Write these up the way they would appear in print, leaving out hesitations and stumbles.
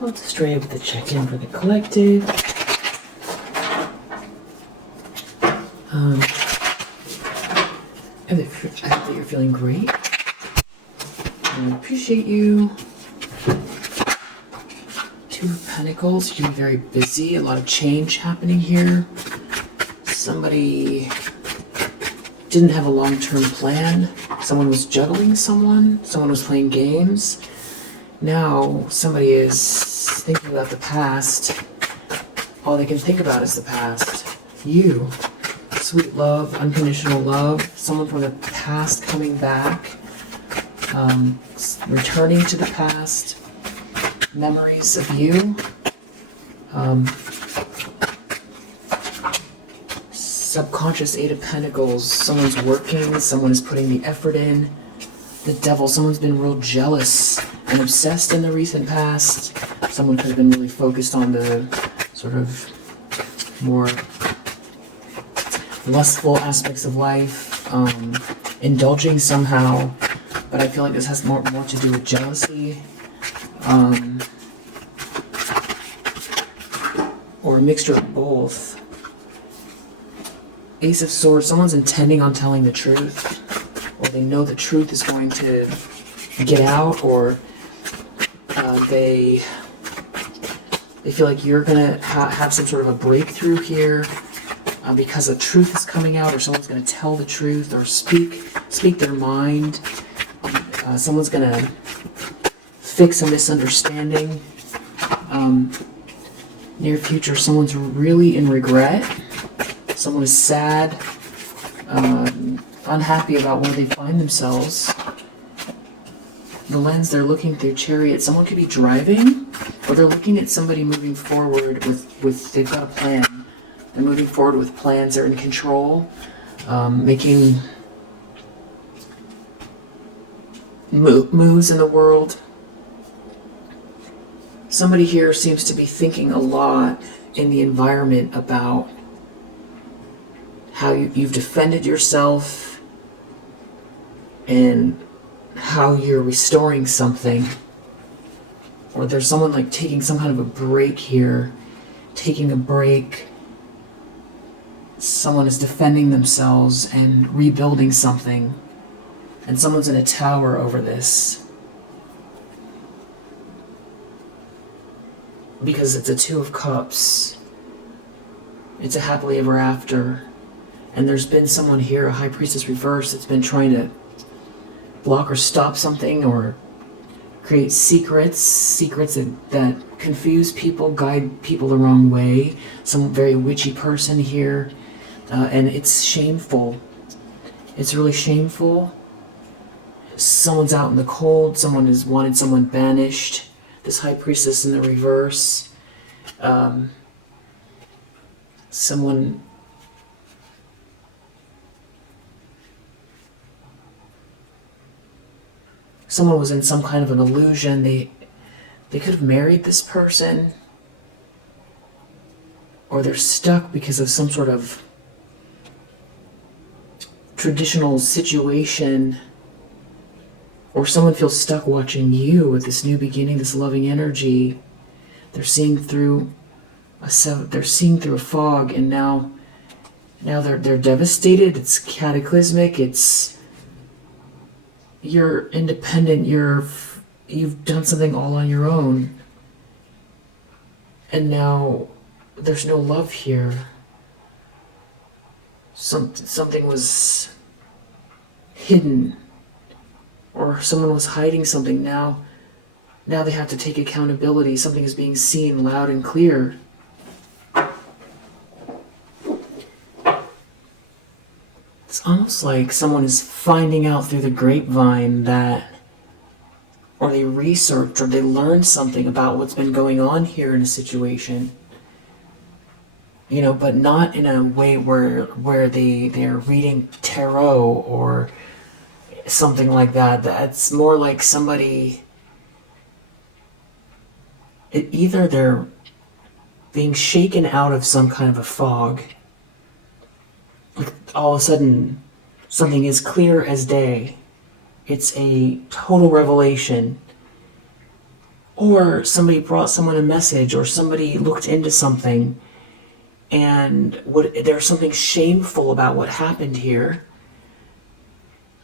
I'll just straight up the check-in for the collective. I hope that you're feeling great. I appreciate you. Two of Pentacles. You're very busy. A lot of change happening here. Somebody didn't have a long-term plan. Someone was juggling someone. Someone was playing games. Now somebody is thinking about the past. All they can think about is the past. You. Sweet love, unconditional love. Someone from the past coming back. Returning to the past. Memories of you. Subconscious Eight of Pentacles. Someone's working. Someone is putting the effort in. The Devil. Someone's been real jealous and obsessed in the recent past. Someone could have been really focused on the sort of more lustful aspects of life, indulging somehow, but I feel like this has more to do with jealousy, or a mixture of both. Ace of Swords, someone's intending on telling the truth, or they know the truth is going to get out, or they feel like you're gonna have some sort of a breakthrough here because the truth is coming out, or someone's gonna tell the truth or speak their mind. Someone's gonna fix a misunderstanding. Near future, someone's really in regret. Someone is sad, unhappy about where they find themselves. The lens they're looking through, Chariot, someone could be driving, or they're looking at somebody moving forward with they've got a plan. They're moving forward with plans, they're in control, making moves in the world. Somebody here seems to be thinking a lot in the environment about how you've defended yourself and how you're restoring something. Or there's someone like taking some kind of a break here, taking a break. Someone is defending themselves and rebuilding something, and someone's in a tower over this. Because it's a Two of Cups. It's a happily ever after. And there's been someone here, a High Priestess reverse, that's been trying to block or stop something, or create secrets that confuse people, guide people the wrong way. Some very witchy person here. And it's shameful. It's really shameful. Someone's out in the cold. Someone has wanted someone banished. This High Priestess in the reverse. Someone was in some kind of an illusion. They could have married this person, or they're stuck because of some sort of traditional situation, or someone feels stuck watching you with this new beginning, this loving energy. They're seeing through a fog, and now they're devastated. It's cataclysmic. You're independent. You've done something all on your own, and now there's no love here. Something was hidden, or someone was hiding something. Now they have to take accountability. Something is being seen loud and clear. It's almost like someone is finding out through the grapevine that, or they researched or they learned something about what's been going on here in a situation. You know, but not in a way where they're reading tarot or something like that. That's more like somebody, either they're being shaken out of some kind of a fog. Like all of a sudden, something is clear as day. It's a total revelation. Or somebody brought someone a message, or somebody looked into something, and there's something shameful about what happened here.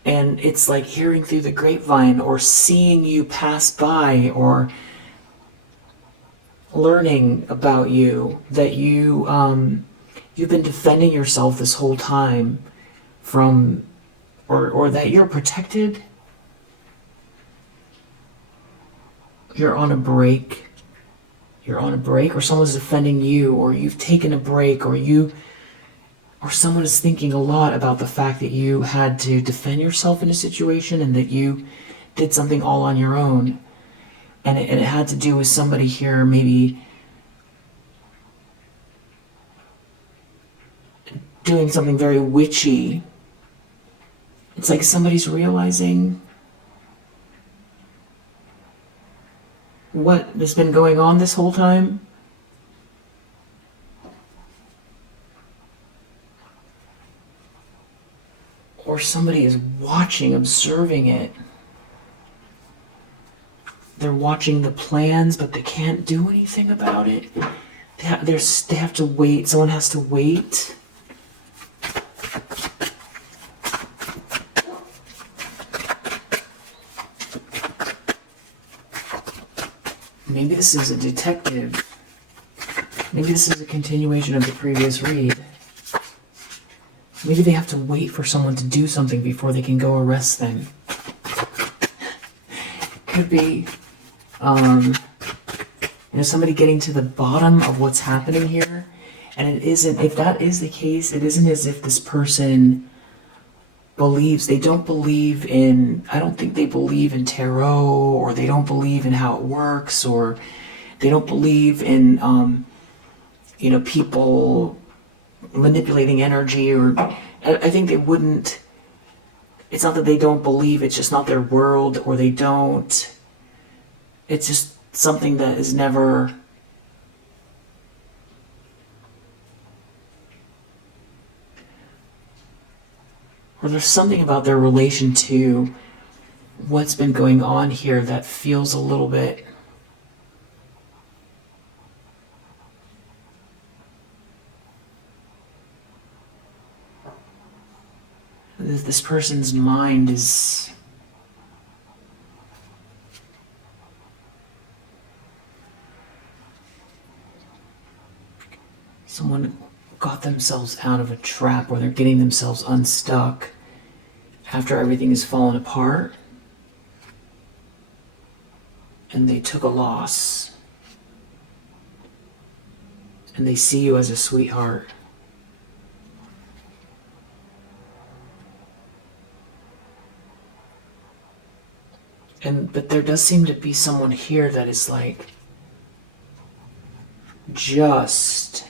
And it's like hearing through the grapevine, or seeing you pass by, or learning about you, that you've been defending yourself this whole time from, or that you're protected. You're on a break, or someone's defending you, or you've taken a break, or someone is thinking a lot about the fact that you had to defend yourself in a situation, and that you did something all on your own. And it had to do with somebody here maybe doing something very witchy. It's like somebody's realizing what has been going on this whole time. Or somebody is watching, observing it. They're watching the plans, but they can't do anything about it. They have to wait. Someone has to wait. Maybe this is a detective. Maybe this is a continuation of the previous read. Maybe they have to wait for someone to do something before they can go arrest them. Could be, somebody getting to the bottom of what's happening here. And it isn't, if that is the case, it isn't as if this person believes, they don't believe in, I don't think they believe in tarot, or they don't believe in how it works, or they don't believe in, people manipulating energy, or I think they wouldn't, it's not that they don't believe, it's just not their world, or they don't, it's just something that is never, or there's something about their relation to what's been going on here that feels a little bit this person's mind is someone got themselves out of a trap, or they're getting themselves unstuck after everything has fallen apart, and they took a loss, and they see you as a sweetheart. But there does seem to be someone here that is like just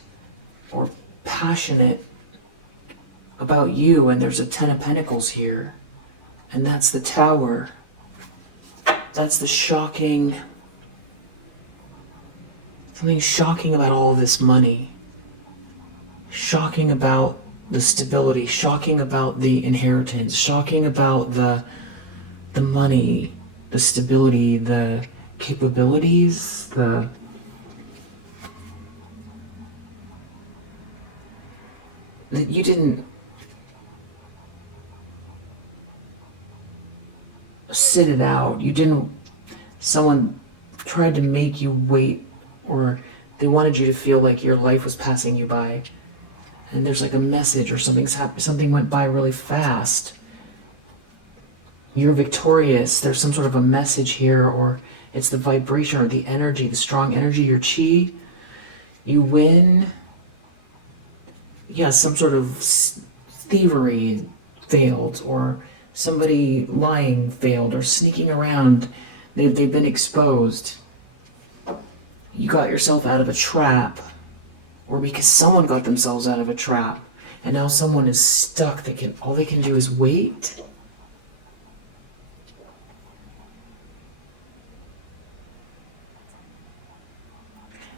or passionate about you, and there's a 10 of Pentacles here, and that's the Tower. That's the shocking, something shocking about all of this money, shocking about the stability, shocking about the inheritance, shocking about the money, the stability, the capabilities, that you didn't sit it out. You didn't, someone tried to make you wait, or they wanted you to feel like your life was passing you by, and there's like a message, or something went by really fast. You're victorious. There's some sort of a message here, or it's the vibration, or the energy, the strong energy, your chi. You win. Yeah, some sort of thievery failed, or somebody lying failed, or sneaking around. They've been exposed. You got yourself out of a trap, or because someone got themselves out of a trap, and now someone is stuck. All they can do is wait.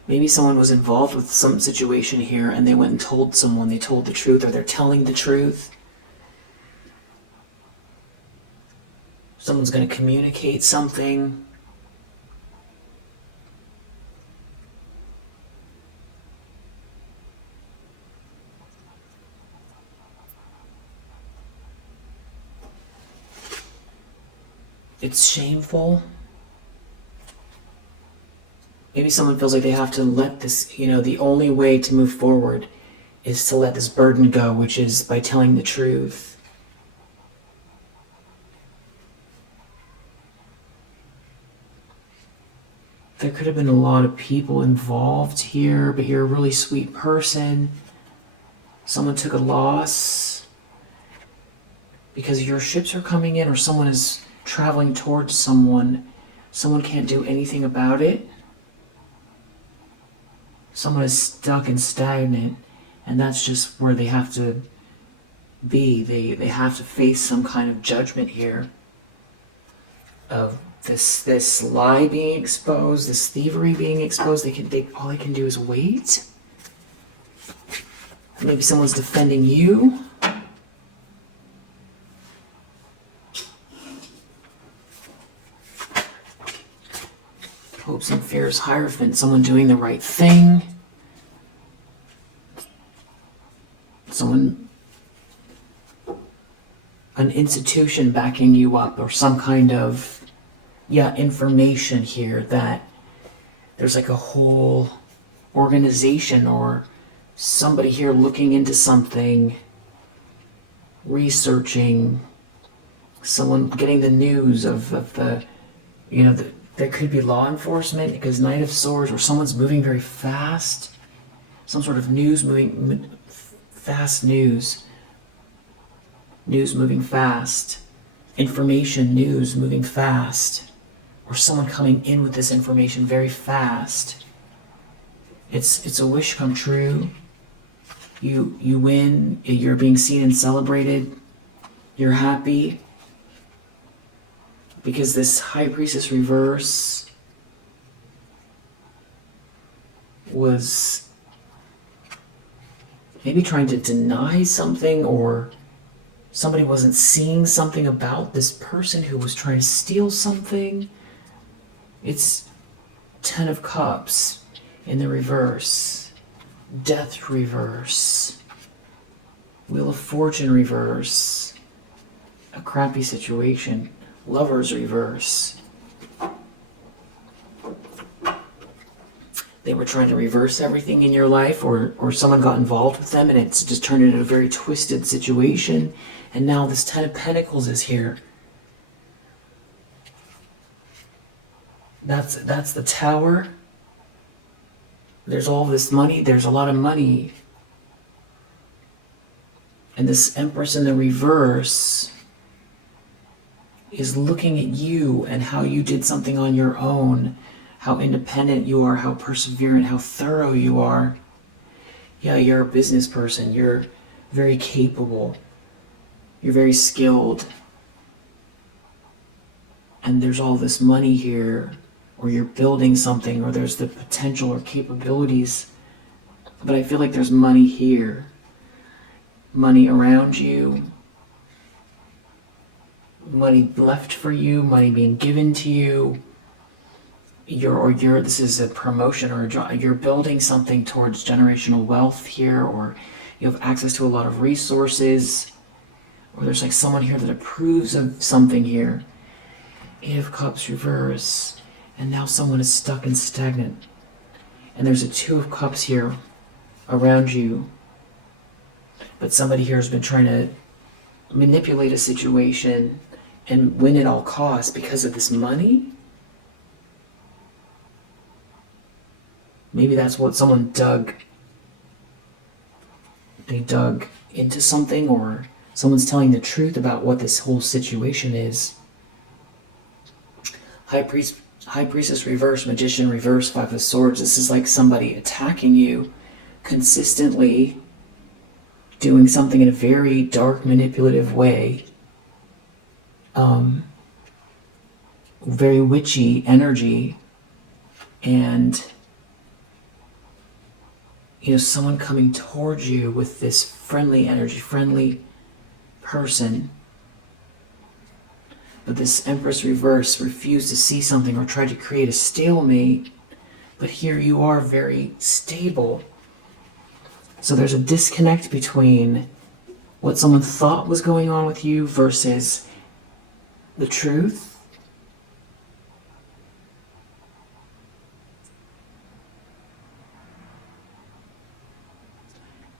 Maybe someone was involved with some situation here, and they went and told someone, they told the truth, or they're telling the truth. Someone's going to communicate something. It's shameful. Maybe someone feels like they have to let this, the only way to move forward is to let this burden go, which is by telling the truth. There could have been a lot of people involved here, but you're a really sweet person. Someone took a loss because your ships are coming in, or someone is traveling towards someone. Someone can't do anything about it. Someone is stuck and stagnant, and that's just where they have to be. They have to face some kind of judgment here of this lie being exposed, this thievery being exposed. All they can do is wait. Maybe someone's defending you. Hopes and fears, Hierophant, someone doing the right thing. An institution backing you up, or some kind of, information here that there's like a whole organization or somebody here looking into something, researching, someone getting the news of the, there could be law enforcement because Knight of Swords, or someone's moving very fast. Some sort of fast news. News moving fast. Information, news moving fast. Or someone coming in with this information very fast. It's a wish come true. You win, you're being seen and celebrated. You're happy. Because this High Priestess reverse was maybe trying to deny something, or somebody wasn't seeing something about this person who was trying to steal something. It's 10 of Cups in the reverse. Death reverse. Wheel of Fortune reverse. A crappy situation. Lovers reverse. They were trying to reverse everything in your life, or someone got involved with them and it's just turned into a very twisted situation. And now this 10 of Pentacles is here. That's the Tower. There's all this money. There's a lot of money. And this Empress in the reverse is looking at you and how you did something on your own, how independent you are, how perseverant, how thorough you are. Yeah, you're a business person. You're very capable. You're very skilled. And there's all this money here, or you're building something, or there's the potential or capabilities. But I feel like there's money here. Money around you. Money left for you, money being given to you. This is a promotion or a job. You're building something towards generational wealth here, or you have access to a lot of resources, or there's like someone here that approves of something here. 8 of Cups reverse, and now someone is stuck and stagnant. And there's a 2 of Cups here around you, but somebody here has been trying to manipulate a situation and win at all costs because of this money. Maybe that's what someone dug. They dug into something, or someone's telling the truth about what this whole situation is. High Priestess reverse, Magician reverse, 5 of Swords. This is like somebody attacking you consistently, doing something in a very dark, manipulative way. Very witchy energy, and someone coming towards you with this friendly energy, friendly person. But this Empress reverse refused to see something or tried to create a stalemate. But here you are very stable. So there's a disconnect between what someone thought was going on with you versus the truth.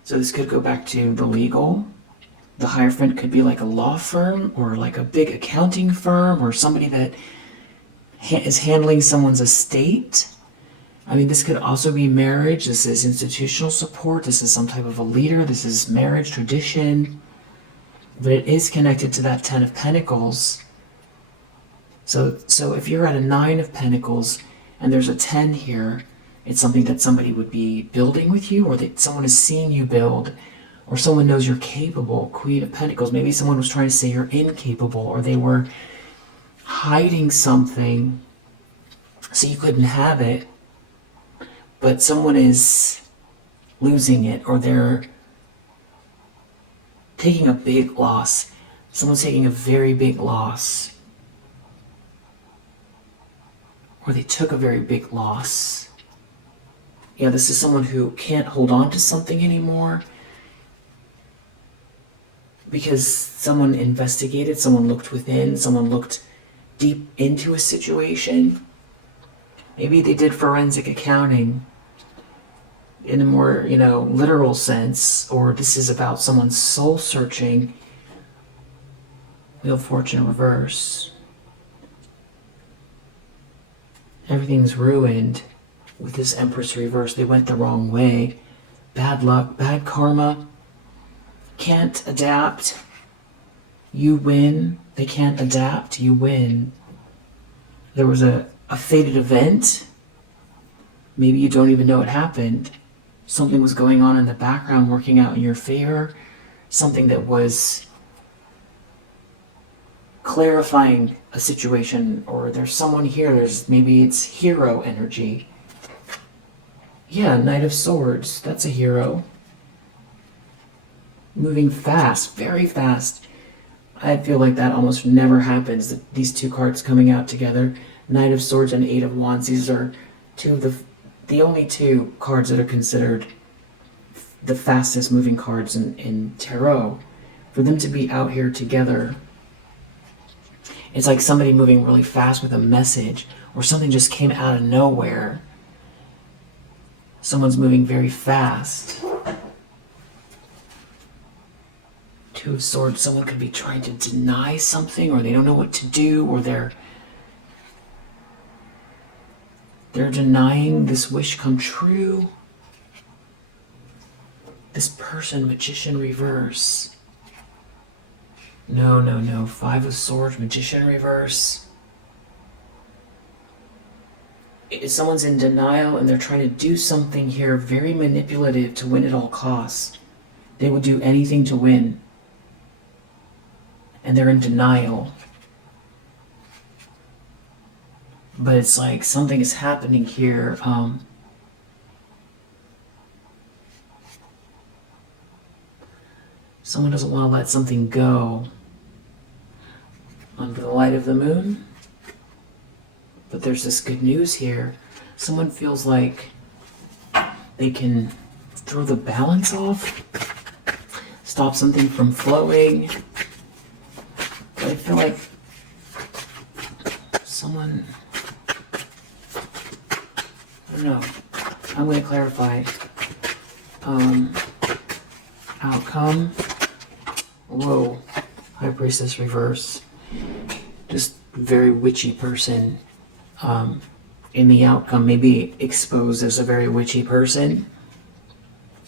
So this could go back to the legal. The Hierophant could be like a law firm or like a big accounting firm or somebody that is handling someone's estate. I mean, this could also be marriage. This is institutional support. This is some type of a leader. This is marriage, tradition. But it is connected to that 10 of Pentacles. So if you're at a 9 of Pentacles and there's a 10 here, it's something that somebody would be building with you, or that someone is seeing you build, or someone knows you're capable. Queen of Pentacles. Maybe someone was trying to say you're incapable, or they were hiding something so you couldn't have it, but someone is losing it, or they're taking a big loss. Someone's taking a very big loss, or they took a very big loss. Yeah, this is someone who can't hold on to something anymore because someone investigated, someone looked within, someone looked deep into a situation. Maybe they did forensic accounting in a more, literal sense, or this is about someone's soul searching. Wheel of Fortune reverse. Everything's ruined with this Empress reverse. They went the wrong way. Bad luck, bad karma. Can't adapt. You win. They can't adapt. You win. There was a fated event. Maybe you don't even know it happened. Something was going on in the background working out in your favor. Something that was clarifying a situation, or there's someone here, maybe it's hero energy. Yeah, Knight of Swords, that's a hero. Moving fast, very fast. I feel like that almost never happens, these two cards coming out together. Knight of Swords and Eight of Wands, these are two of the only two cards that are considered the fastest moving cards in tarot. For them to be out here together, it's like somebody moving really fast with a message, or something just came out of nowhere. Someone's moving very fast. Two of Swords, someone could be trying to deny something, or they don't know what to do, or they're denying this wish come true. This person, Magician reverse. No. Five of Swords, Magician reverse. Someone's in denial and they're trying to do something here very manipulative to win at all costs. They would do anything to win. And they're in denial. But it's like something is happening here. Someone doesn't want to let something go. Under the light of the moon. But there's this good news here. Someone feels like they can throw the balance off, stop something from flowing. But I feel like someone, I don't know, I'm going to clarify. Outcome. Whoa, High Priestess reverse. Just very witchy person. In the outcome, maybe exposed as a very witchy person.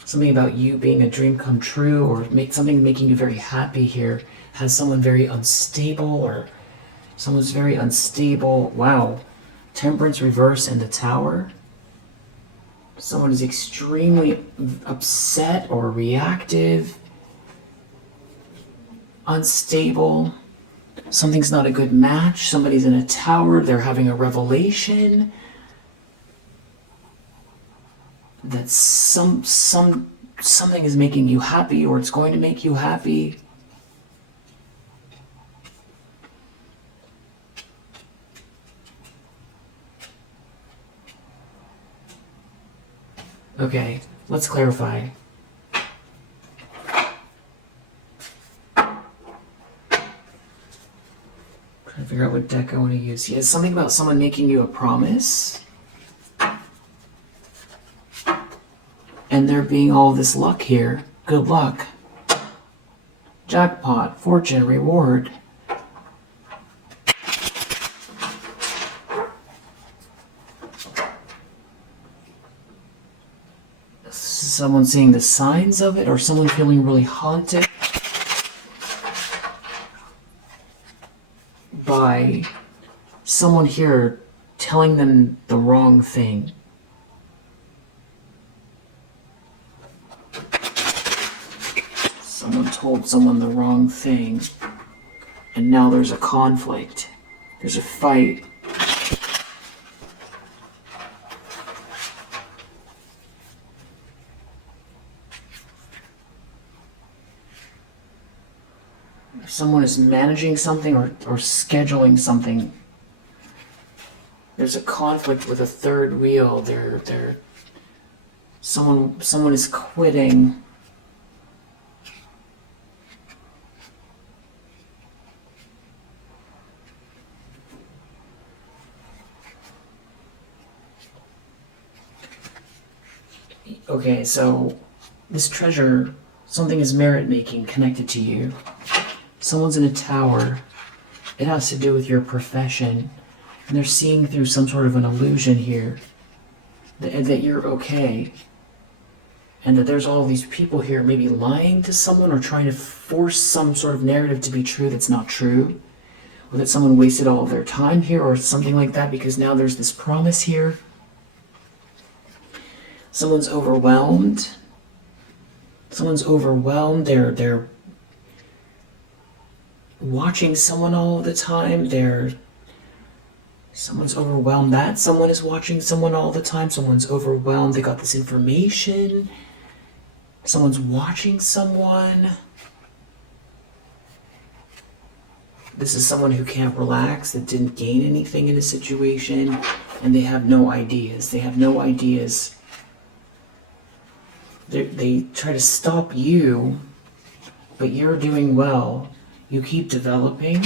Something about you being a dream come true, or something making you very happy here, has someone very unstable, or someone's very unstable. Wow. Temperance reverse in the Tower. Someone is extremely upset or reactive, unstable. Something's not a good match. Somebody's in a tower. They're having a revelation that something is making you happy, or it's going to make you happy. Okay, let's clarify. Trying to figure out what deck I want to use. Yeah, something about someone making you a promise. And there being all this luck here. Good luck. Jackpot, fortune, reward. Someone seeing the signs of it, or someone feeling really haunted by someone here telling them the wrong thing. Someone told someone the wrong thing, and now there's a conflict. There's a fight. Someone is managing something or scheduling something. There's a conflict with a third wheel. Someone is quitting. Okay, so this treasure, something is merit making connected to you. Someone's in a tower. It has to do with your profession. And they're seeing through some sort of an illusion here. That you're okay. And that there's all these people here maybe lying to someone or trying to force some sort of narrative to be true that's not true. Or that someone wasted all of their time here or something like that because now there's this promise here. Someone's overwhelmed. Someone's overwhelmed. They're watching someone all the time. Someone's overwhelmed that someone is watching someone all the time. Someone's overwhelmed. They got this information. Someone's watching someone. This is someone who can't relax, that didn't gain anything in a situation, and they have no ideas. They have no ideas. They try to stop you, but you're doing well. You keep developing.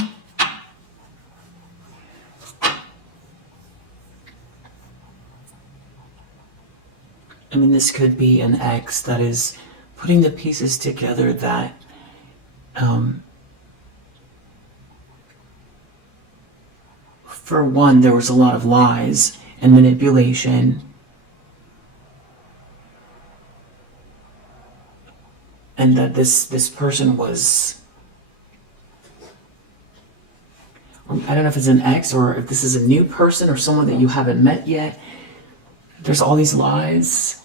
I mean, this could be an ex that is putting the pieces together that for one, there was a lot of lies and manipulation. And that this person was, I don't know if it's an ex or if this is a new person or someone that you haven't met yet. There's all these lies.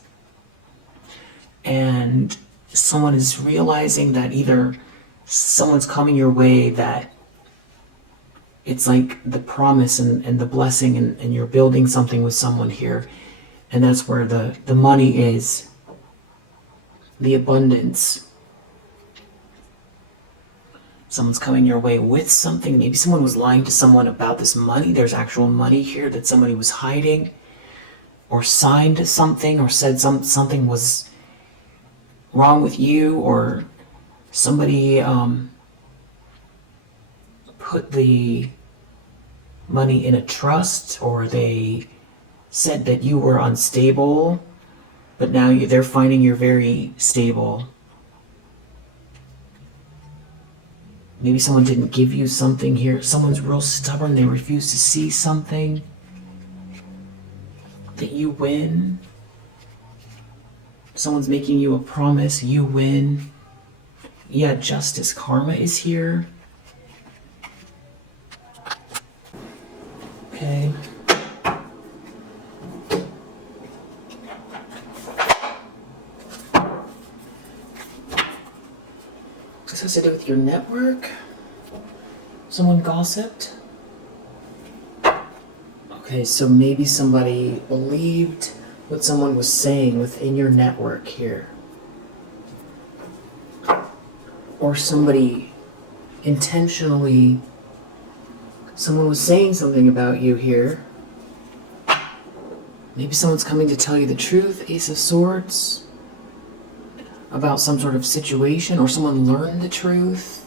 And someone is realizing that either someone's coming your way that it's like the promise and the blessing and you're building something with someone here. And that's where the money is. The abundance. Someone's coming your way with something. Maybe someone was lying to someone about this money. There's actual money here that somebody was hiding, or signed something, or said something was wrong with you, or somebody put the money in a trust, or they said that you were unstable, but now they're finding you're very stable. Maybe someone didn't give you something here. Someone's real stubborn. They refuse to see something. That you win. Someone's making you a promise. You win. Yeah, justice. Karma is here. Okay. This has to do with your network? Someone gossiped? Okay, so maybe somebody believed what someone was saying within your network here. Or somebody intentionally, someone was saying something about you here. Maybe someone's coming to tell you the truth, Ace of Swords. About some sort of situation, or someone learned the truth.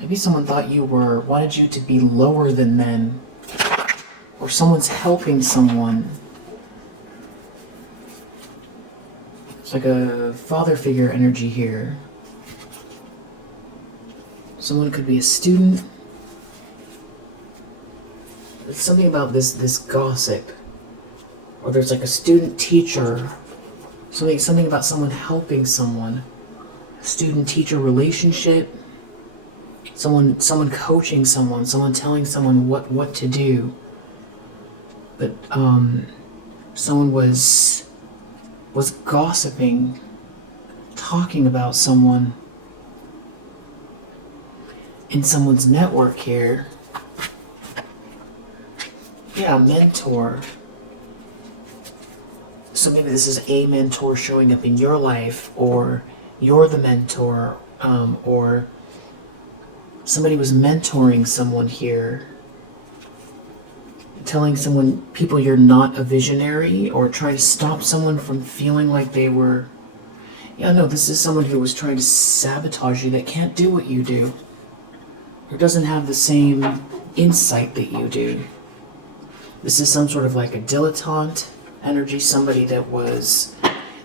Maybe someone thought wanted you to be lower than them, or someone's helping someone. It's like a father figure energy here. Someone could be a student. There's something about this gossip. Or there's like a student teacher. Something about someone helping someone. A student teacher relationship. Someone coaching someone telling someone what to do. But someone was gossiping, talking about someone in someone's network here. Yeah, mentor. So maybe this is a mentor showing up in your life, or you're the mentor, or somebody was mentoring someone here, telling people you're not a visionary, or trying to stop someone from feeling like they were. Yeah, no, this is someone who was trying to sabotage you, that can't do what you do, or doesn't have the same insight that you do. This is some sort of like a dilettante energy, somebody that was.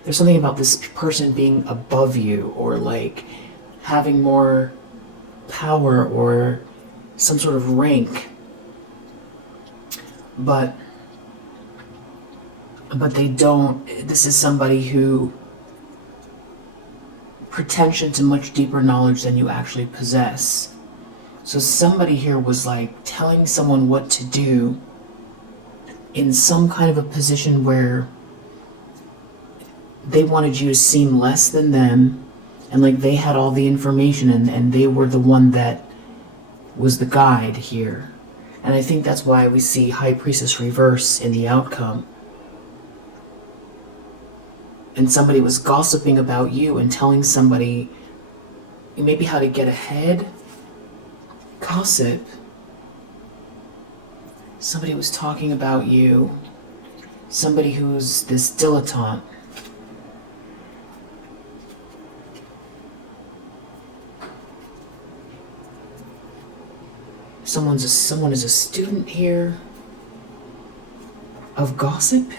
There's something about this person being above you, or like having more power or some sort of rank, but they don't. This is somebody who pretension to much deeper knowledge than you actually possess. So somebody here was like telling someone what to do in some kind of a position where they wanted you to seem less than them, and like they had all the information, and they were the one that was the guide here. And I think that's why we see High Priestess reverse in the outcome. And somebody was gossiping about you and telling somebody maybe how to get ahead. Gossip. Somebody was talking about you. Somebody who's this dilettante. Someone is a student here of gossip,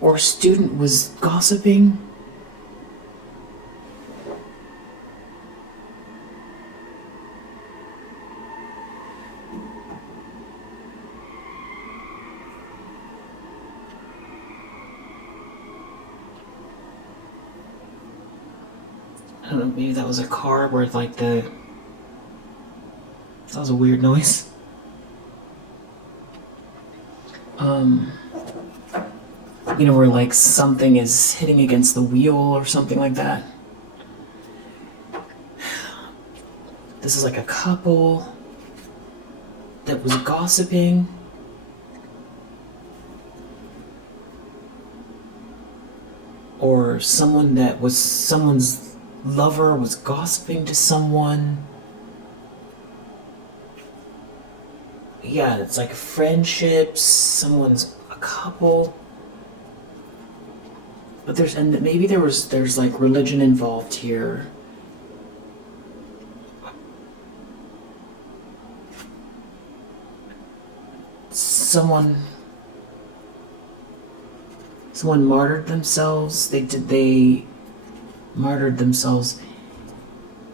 or a student was gossiping. I don't know, maybe that was a car where like that was a weird noise. You know, where like something is hitting against the wheel or something like that. This is like a couple that was gossiping. Or someone's lover was gossiping to someone. Yeah, it's like friendships, someone's a couple. But there's like religion involved here. Someone martyred themselves. They martyred themselves.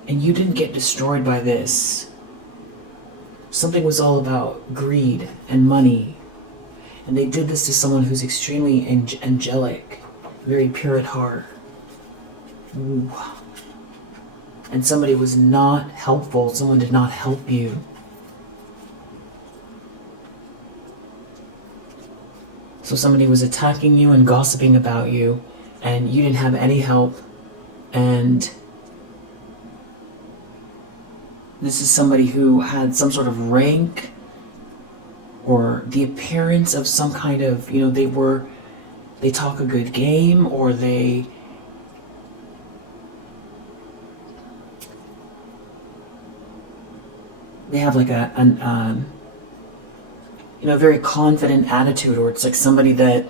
And you didn't get destroyed by this. Something was all about greed and money. And they did this to someone who's extremely angelic, very pure at heart. Ooh. And somebody was not helpful. Someone did not help you. So somebody was attacking you and gossiping about you, and you didn't have any help. And this is somebody who had some sort of rank or the appearance of some kind of, they talk a good game, or they have like a very confident attitude, or it's like somebody that,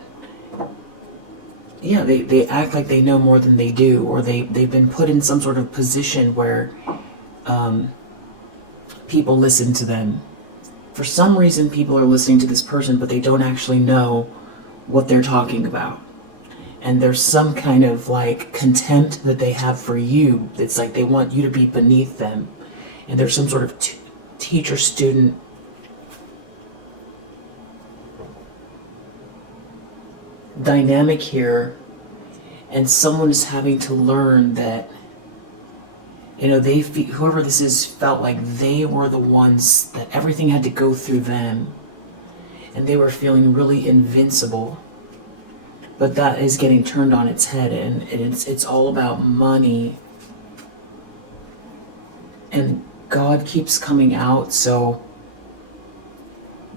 they act like they know more than they do, or they've been put in some sort of position where people listen to them. For some reason, people are listening to this person, but they don't actually know what they're talking about. And there's some kind of like contempt that they have for you. It's like they want you to be beneath them. And there's some sort of teacher-student dynamic here. And someone is having to learn that, you know, whoever this is felt like they were the ones that everything had to go through them. And they were feeling really invincible. But that is getting turned on its head, and it's all about money. And God keeps coming out, so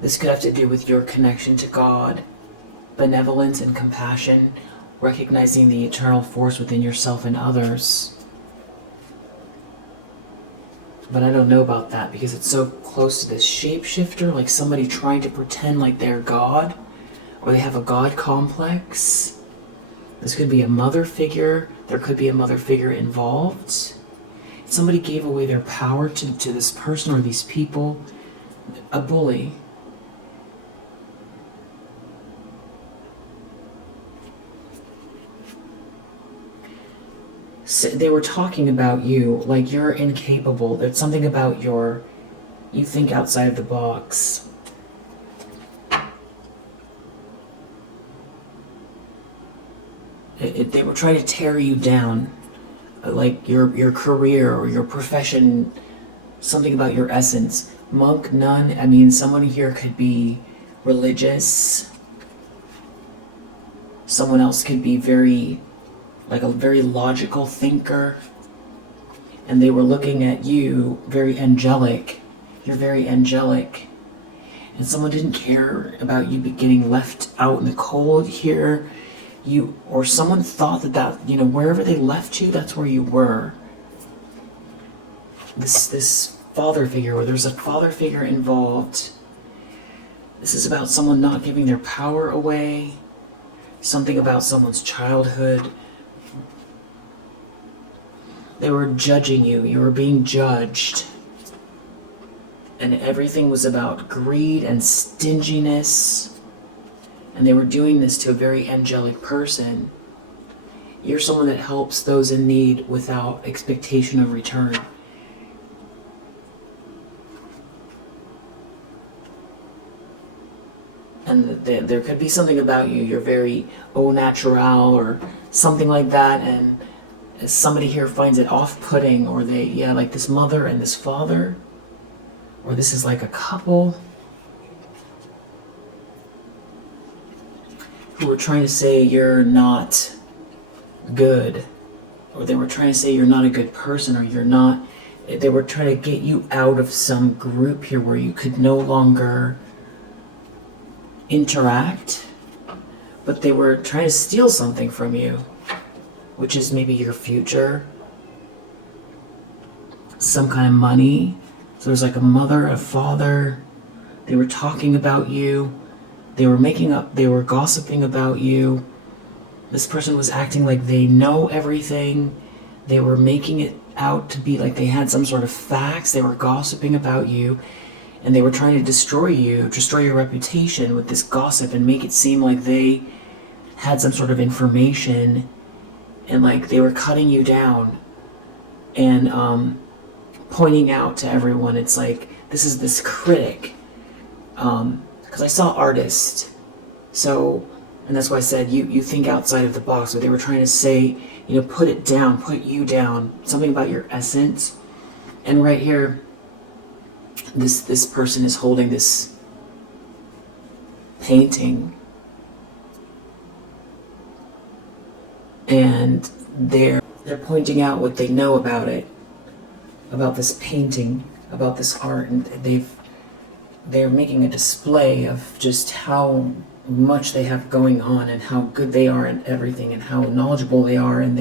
this could have to do with your connection to God, benevolence and compassion, recognizing the eternal force within yourself and others. But I don't know about that because it's so close to this shapeshifter, like somebody trying to pretend like they're God, or they have a God complex. This could be a mother figure. There could be a mother figure involved. Somebody gave away their power to this person or these people. A bully. So they were talking about you, like you're incapable. There's something about you think outside of the box. They were trying to tear you down, like your career or your profession, something about your essence. Monk, nun, I mean, someone here could be religious. Someone else could be like a very logical thinker. And they were looking at you, very angelic. You're very angelic. And someone didn't care about you getting left out in the cold here. Or someone thought that, you know, wherever they left you, that's where you were. This father figure, or there's a father figure involved. This is about someone not giving their power away. Something about someone's childhood. They were judging you. You were being judged. And everything was about greed and stinginess. And they were doing this to a very angelic person. You're someone that helps those in need without expectation of return. And there could be something about you. You're very au naturel or something like that. And somebody here finds it off-putting, or like this mother and this father. Or this is like a couple who were trying to say you're not good, or they were trying to say you're not a good person, or they were trying to get you out of some group here where you could no longer interact, but they were trying to steal something from you, which is maybe your future, some kind of money. So there's like a mother, a father. They were talking about you. They were gossiping about you. This person was acting like they know everything. They were making it out to be like they had some sort of facts. They were gossiping about you. And they were trying to destroy your reputation with this gossip and make it seem like they had some sort of information. And like they were cutting you down and pointing out to everyone. It's like, this is this critic. Because I saw artist, so, and that's why I said you think outside of the box. But they were trying to say, you know, put it down, put you down, something about your essence. And right here, this person is holding this painting, and they're pointing out what they know about it, about this painting, about this art, and they're making a display of just how much they have going on and how good they are and everything and how knowledgeable they are, and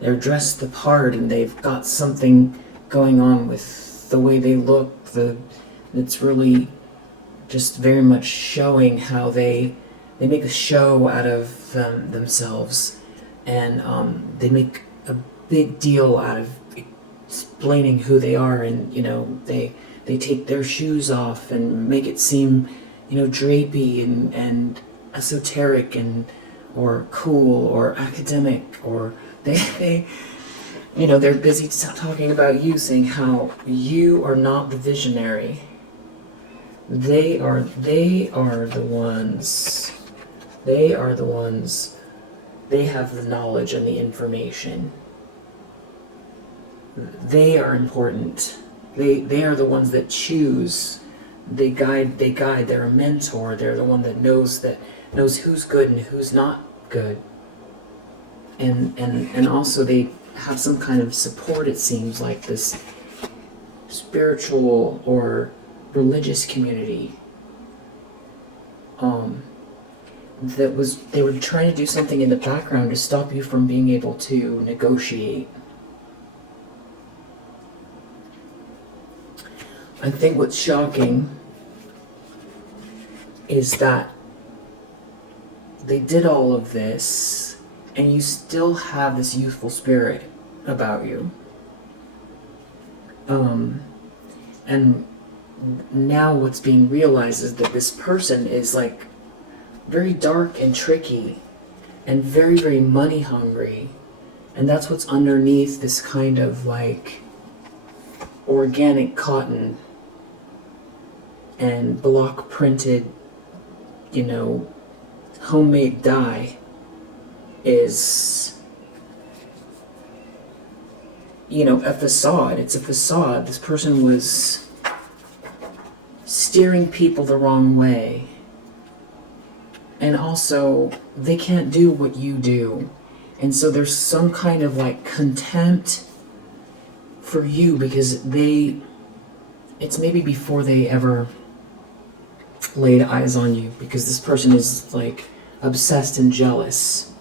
they're dressed the part, and they've got something going on with the way they look. It's really just very much showing how they make a show out of themselves, and they make a big deal out of explaining who they are, and you know they they take their shoes off and make it seem, drapey and esoteric or cool or academic, or they're busy talking about you, saying how you are not the visionary. They are the ones. They are the ones. They have the knowledge and the information. They are important. They are the ones that choose. They guide. They're a mentor. They're the one that knows who's good and who's not good. And also they have some kind of support, it seems like, this spiritual or religious community. They were trying to do something in the background to stop you from being able to negotiate. I think what's shocking is that they did all of this and you still have this youthful spirit about you. And now what's being realized is that this person is like very dark and tricky and very, very money hungry. And that's what's underneath this kind of like organic cotton and block printed, homemade dye is, a facade. It's a facade. This person was steering people the wrong way. And also, they can't do what you do. And so there's some kind of like contempt for you because it's maybe before they ever laid eyes on you, because this person is like obsessed and jealous.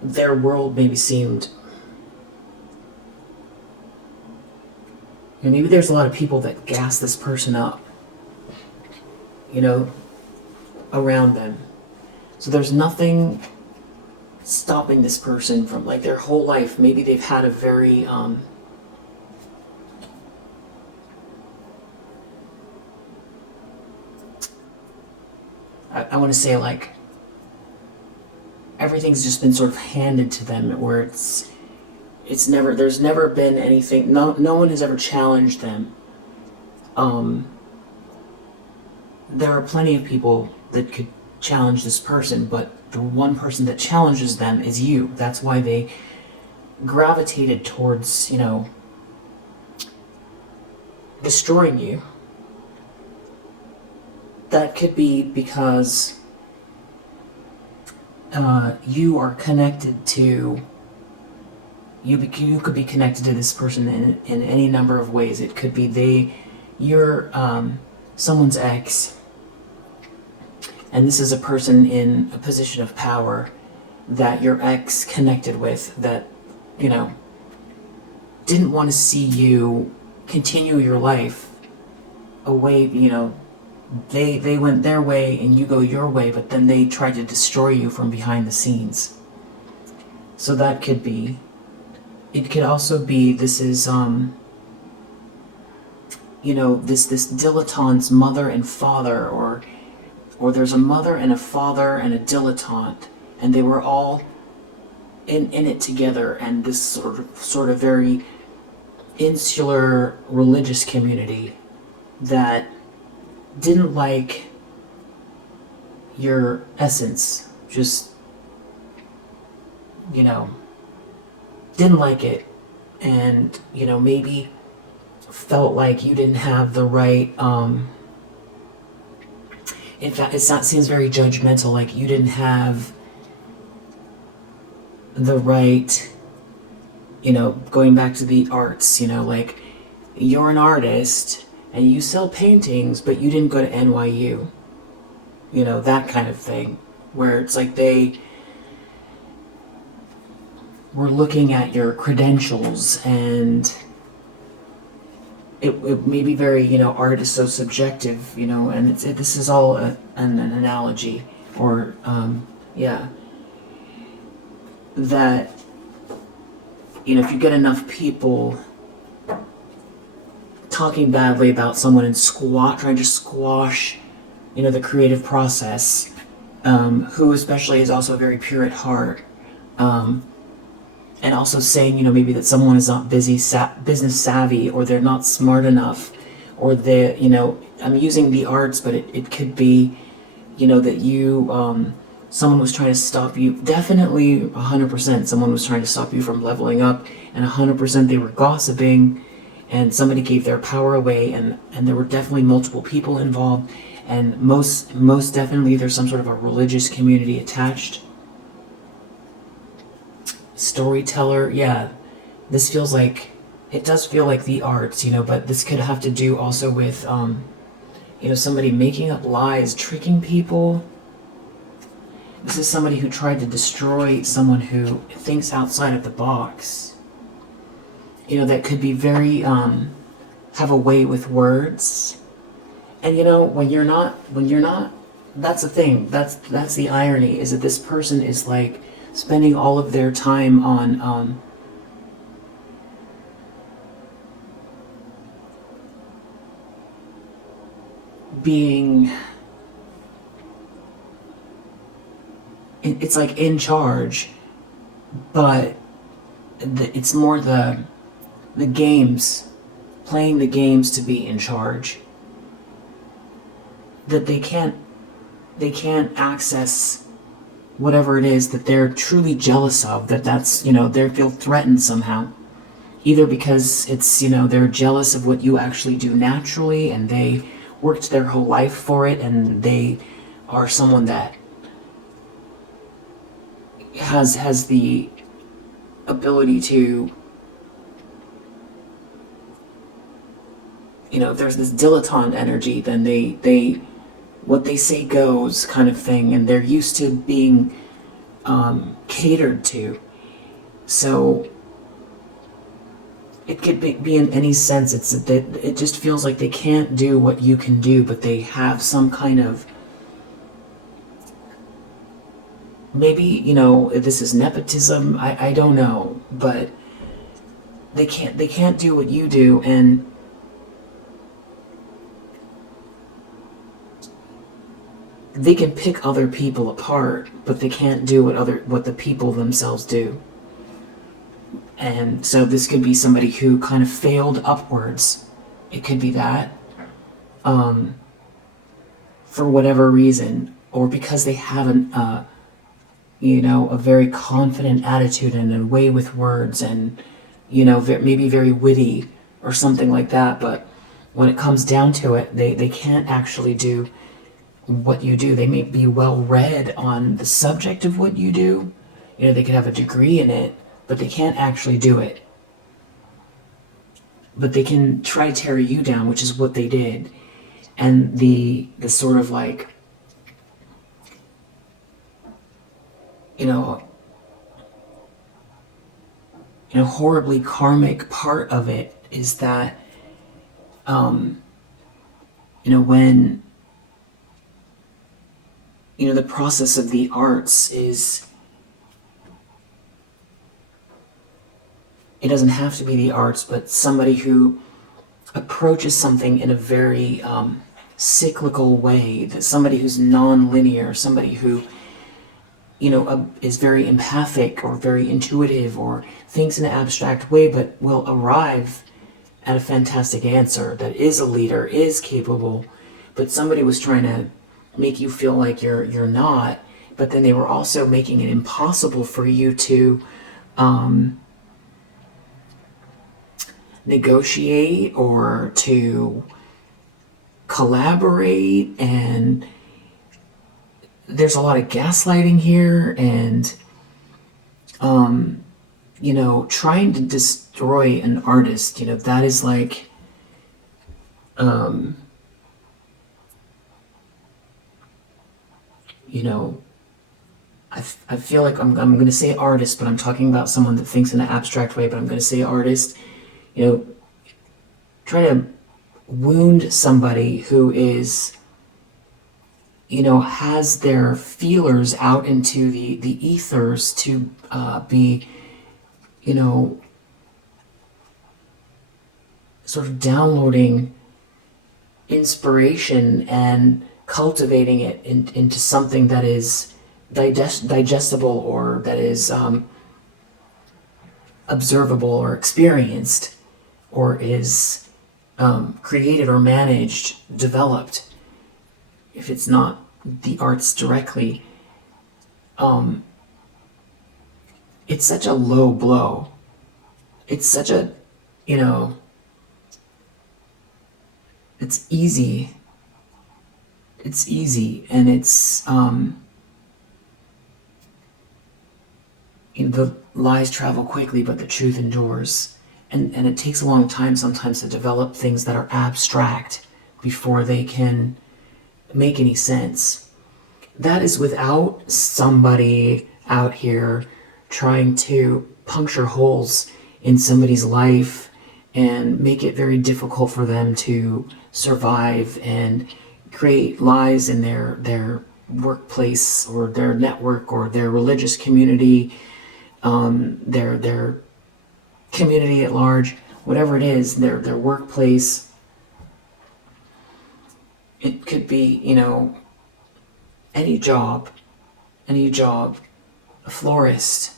Their world maybe seemed, maybe there's a lot of people that gas this person up, around them. So there's nothing stopping this person from, like, their whole life. Maybe they've had a very, I want to say, like, everything's just been sort of handed to them, where there's never been anything, no one has ever challenged them. There are plenty of people that could challenge this person, but the one person that challenges them is you. That's why they gravitated towards, destroying you. That could be because you are connected to, you could be connected to this person in any number of ways. It could be you're someone's ex, and this is a person in a position of power that your ex connected with, that, didn't want to see you continue your life away, They went their way and you go your way, but then they tried to destroy you from behind the scenes. So that could be. It could also be, this is, this dilettante's mother and father, or there's a mother and a father and a dilettante, and they were all in it together, and this sort of very insular religious community that didn't like your essence, just, didn't like it, and, maybe felt like you didn't have the right, in fact, it seems very judgmental, like you didn't have the right, going back to the arts, like, you're an artist, and you sell paintings, but you didn't go to NYU. That kind of thing. Where it's like they were looking at your credentials, and it may be very, art is so subjective, and this is all an analogy, or, that, if you get enough people talking badly about someone and trying to squash, the creative process, who especially is also very pure at heart, and also saying, maybe that someone is not business savvy, or they're not smart enough, or they, I'm using the arts, but it could be, that someone was trying to stop you. Definitely 100% someone was trying to stop you from leveling up, and 100% they were gossiping, and somebody gave their power away, and there were definitely multiple people involved, and most definitely there's some sort of a religious community attached. Storyteller, yeah, this feels like, it does feel like the arts, but this could have to do also with, somebody making up lies, tricking people. This is somebody who tried to destroy someone who thinks outside of the box. That could be very, have a way with words. And when you're not, that's the thing, that's the irony, is that this person is like spending all of their time on, being, it's like in charge, but it's more the games, playing the games to be in charge, that they can't access whatever it is that they're truly jealous of, that's they feel threatened somehow, either because it's they're jealous of what you actually do naturally, and they worked their whole life for it, and they are someone that has the ability to, if there's this dilettante energy, then they what they say goes kind of thing, and they're used to being catered to. So it could be in any sense. It's that it just feels like they can't do what you can do, but they have some kind of, maybe this is nepotism. I don't know, but they can't do what you do, and they can pick other people apart, but they can't do what the people themselves do. And so this could be somebody who kind of failed upwards. It could be that, for whatever reason, or because they have a very confident attitude and a way with words, and maybe very witty or something like that. But when it comes down to it, they can't actually do what you do. They may be well read on the subject of what you do. They could have a degree in it, but they can't actually do it. But they can try to tear you down, which is what they did. And the sort of like, horribly karmic part of it is that, when the process of the arts is, it doesn't have to be the arts, but somebody who approaches something in a very cyclical way, that somebody who's non-linear, somebody who is very empathic or very intuitive, or thinks in an abstract way, but will arrive at a fantastic answer, that is a leader, is capable. But somebody was trying to make you feel like you're not, but then they were also making it impossible for you to negotiate or to collaborate. And there's a lot of gaslighting here, and trying to destroy an artist, that is like, I feel like I'm going to say artist, but I'm talking about someone that thinks in an abstract way, but I'm going to say artist, trying to wound somebody who is, has their feelers out into the ethers to be, sort of downloading inspiration and cultivating it into something that is digestible, or that is observable or experienced, or is created or managed, developed, if it's not the arts directly. It's such a low blow. It's such a, it's easy. It's easy, and it's, the lies travel quickly, but the truth endures. And it takes a long time sometimes to develop things that are abstract before they can make any sense. That is without somebody out here trying to puncture holes in somebody's life and make it very difficult for them to survive and create lies in their workplace or their network or their religious community, their community at large, whatever it is, their workplace. It could be, any job, a florist.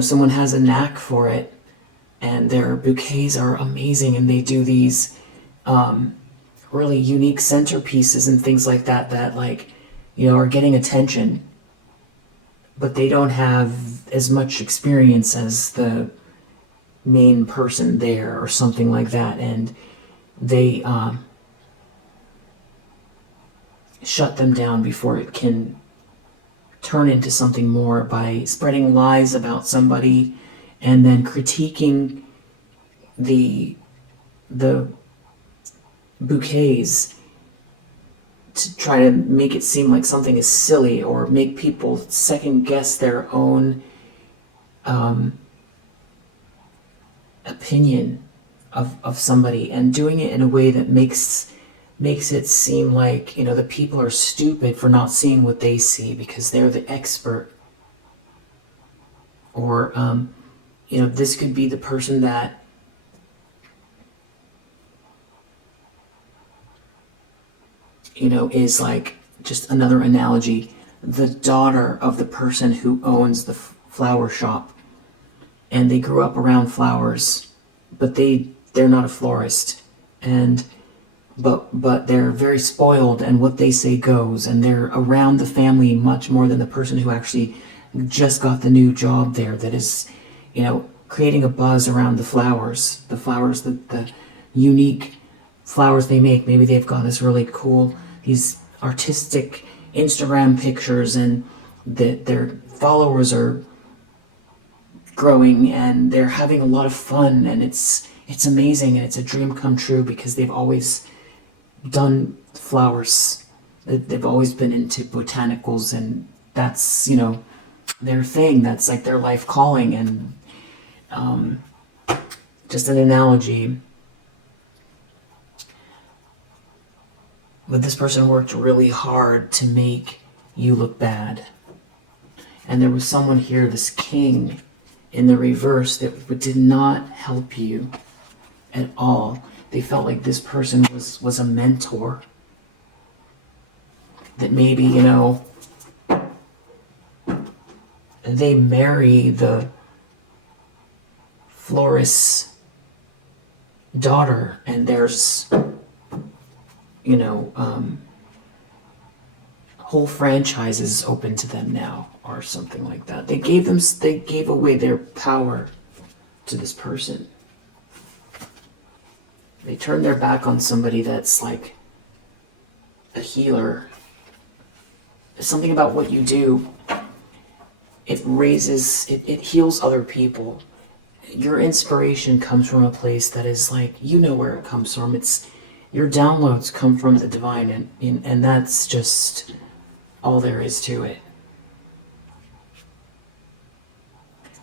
Someone has a knack for it, and their bouquets are amazing, and they do these really unique centerpieces and things like that are getting attention, but they don't have as much experience as the main person there or something like that, and they shut them down before it can turn into something more by spreading lies about somebody and then critiquing the bouquets to try to make it seem like something is silly, or make people second guess their own opinion of somebody, and doing it in a way that makes it seem like, the people are stupid for not seeing what they see because they're the expert. Or, this could be the person that is like, just another analogy, the daughter of the person who owns the flower shop, and they grew up around flowers, but they're not a florist, but they're very spoiled, and what they say goes, and they're around the family much more than the person who actually just got the new job there, that is, creating a buzz around the flowers, the unique flowers they make. Maybe they've got this really cool, these artistic Instagram pictures, and their followers are growing, and they're having a lot of fun, and it's amazing, and it's a dream come true because they've always done flowers. They've always been into botanicals, and that's, their thing. That's like their life calling, and just an analogy. But this person worked really hard to make you look bad. And there was someone here, this king, in the reverse, that did not help you at all. They felt like this person was a mentor. That maybe, they marry the florist's daughter, and there's, whole franchises open to them now, or something like that. They gave away their power to this person. They turned their back on somebody that's like a healer. There's something about what you do. It heals other people. Your inspiration comes from a place that is like, where it comes from. Your downloads come from the divine, and that's just all there is to it.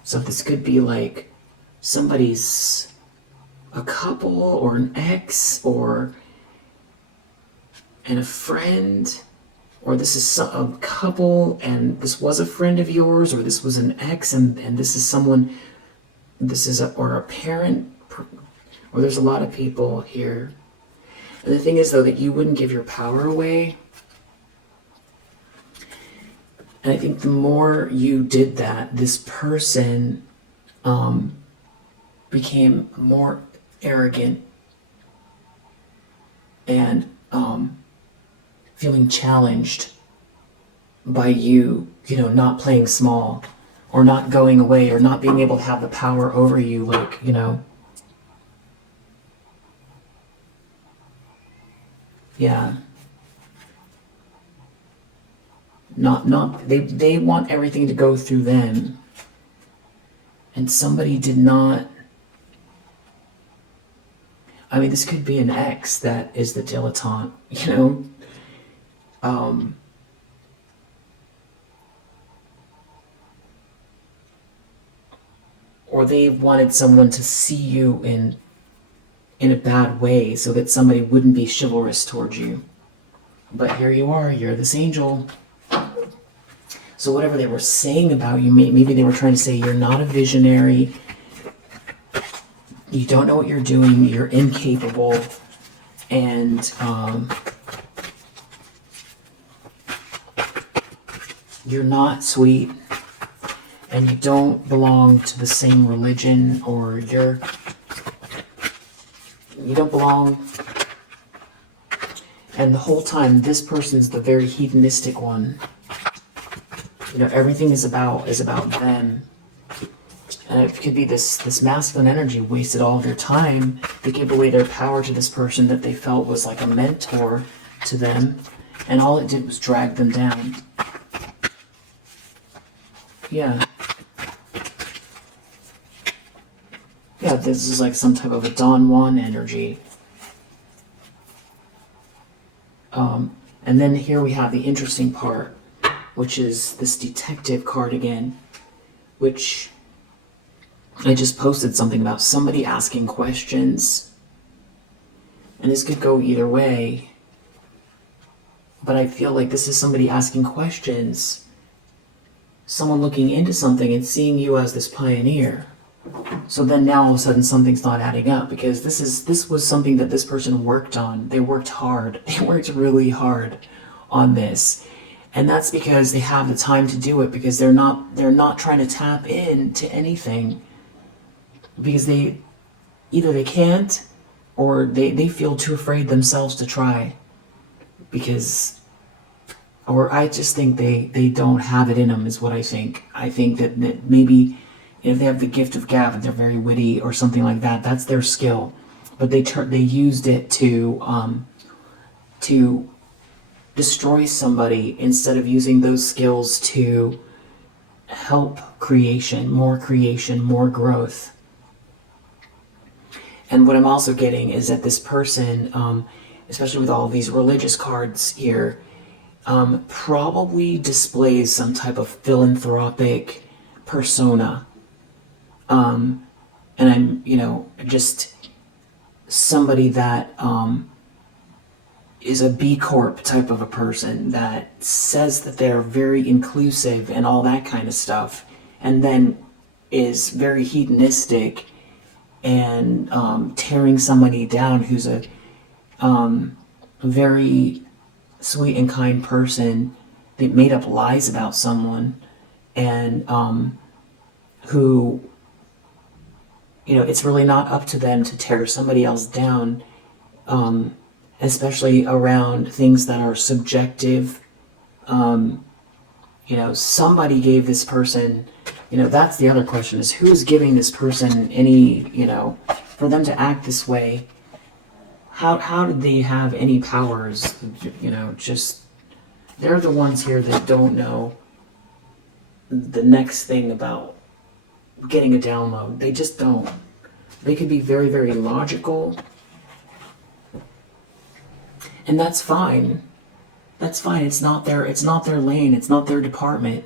So this could be like somebody's a couple, or an ex, and a friend, or this is a couple and this was a friend of yours, or this was an ex and this is someone this is or a parent, or there's a lot of people here. And the thing is, though, that you wouldn't give your power away. And I think the more you did that, this person became more arrogant and feeling challenged by you, not playing small or not going away or not being able to have the power over you, like, yeah. They want everything to go through them. And somebody did not, I mean, this could be an ex that is the dilettante, or they wanted someone to see you in a bad way so that somebody wouldn't be chivalrous towards you. But here you are, you're this angel. So whatever they were saying about you, maybe they were trying to say you're not a visionary, you don't know what you're doing, you're incapable, and you're not sweet, and you don't belong to the same religion, or you don't belong. And the whole time, this person's the very hedonistic one. Everything is about them. And it could be this masculine energy wasted all of their time. They gave away their power to this person that they felt was like a mentor to them, and all it did was drag them down. Yeah. Yeah, this is like some type of a Don Juan energy. And then here we have the interesting part, which is this detective card again, which I just posted something about somebody asking questions. And this could go either way. But I feel like this is somebody asking questions, someone looking into something and seeing you as this pioneer. So then now all of a sudden something's not adding up, because this was something that this person worked on. They worked hard. They worked really hard on this. And that's because they have the time to do it, because they're not trying to tap into anything, because they can't, or they feel too afraid themselves to try, or I just think they don't have it in them, is what I think. I think that maybe if they have the gift of gab and they're very witty or something like that, that's their skill. But they used it to destroy somebody instead of using those skills to help creation, more growth. And what I'm also getting is that this person, especially with all of these religious cards here, probably displays some type of philanthropic persona. And I'm, just somebody that is a B Corp type of a person that says that they're very inclusive and all that kind of stuff, and then is very hedonistic and tearing somebody down who's a very sweet and kind person that made up lies about someone, and who, it's really not up to them to tear somebody else down, especially around things that are subjective. Somebody gave this person, that's the other question, is who is giving this person any, for them to act this way. How did they have any powers? Just, they're the ones here that don't know the next thing about getting a download. They just don't. They could be very, very logical, and that's fine. That's fine. It's not their lane. It's not their department.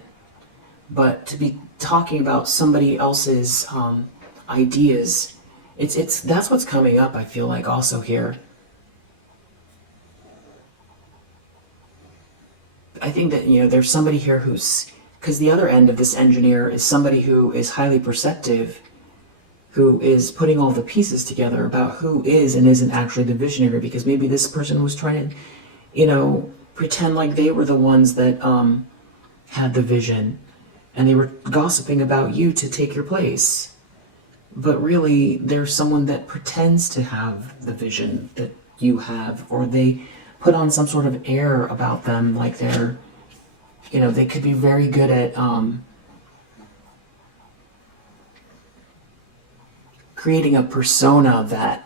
But to be talking about somebody else's ideas, that's what's coming up, I feel like, also here. I think that, there's somebody here because the other end of this engineer is somebody who is highly perceptive, who is putting all the pieces together about who is and isn't actually the visionary, because maybe this person was trying to, pretend like they were the ones that had the vision, and they were gossiping about you to take your place. But really, there's someone that pretends to have the vision that you have, or they put on some sort of air about them, like they're, they could be very good at creating a persona that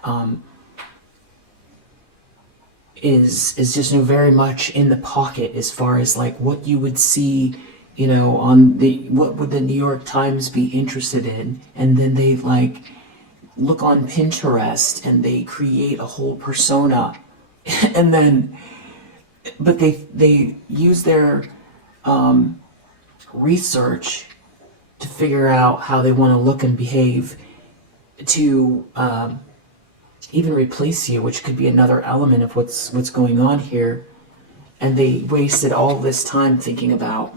is just very much in the pocket, as far as like what you would see, on what would the New York Times be interested in, and then they like look on Pinterest and they create a whole persona, and then but they use their research to figure out how they want to look and behave to even replace you, which could be another element of what's going on here. And they wasted all this time thinking about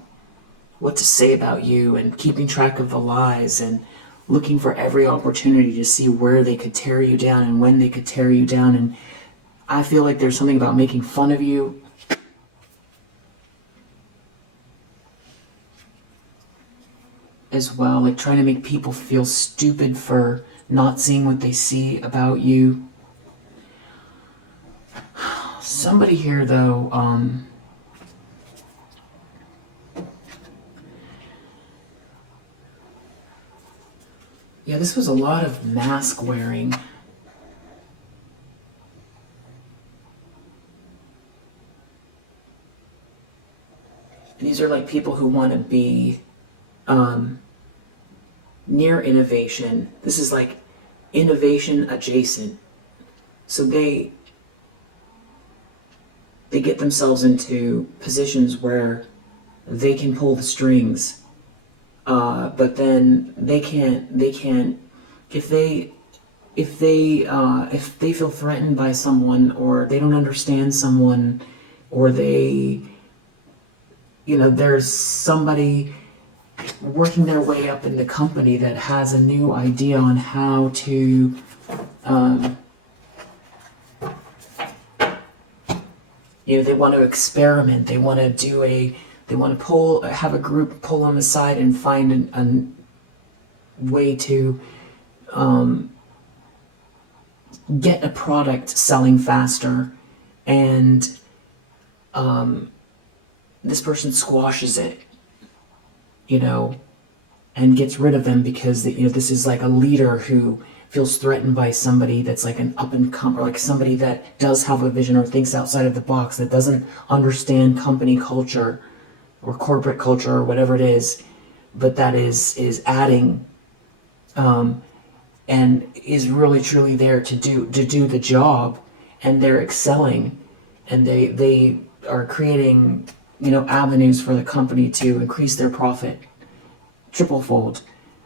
what to say about you and keeping track of the lies and looking for every opportunity to see where they could tear you down and when they could tear you down. And I feel like there's something about making fun of you as well, like trying to make people feel stupid for not seeing what they see about you. Somebody here, though, yeah, this was a lot of mask wearing. And these are like people who want to be near innovation. This is like innovation adjacent. So they get themselves into positions where they can pull the strings, but then they can't. If they feel threatened by someone, or they don't understand someone, or there's somebody working their way up in the company that has a new idea on how to they want to experiment, they want to have a group pull on the side and find a way to get a product selling faster, and this person squashes it, and gets rid of them because this is like a leader who feels threatened by somebody that's like an up-and-comer, or like somebody that does have a vision or thinks outside of the box, that doesn't understand company culture or corporate culture or whatever it is, but that is adding and is really truly there to do the job, and they're excelling, and they are creating avenues for the company to increase their profit triple-fold.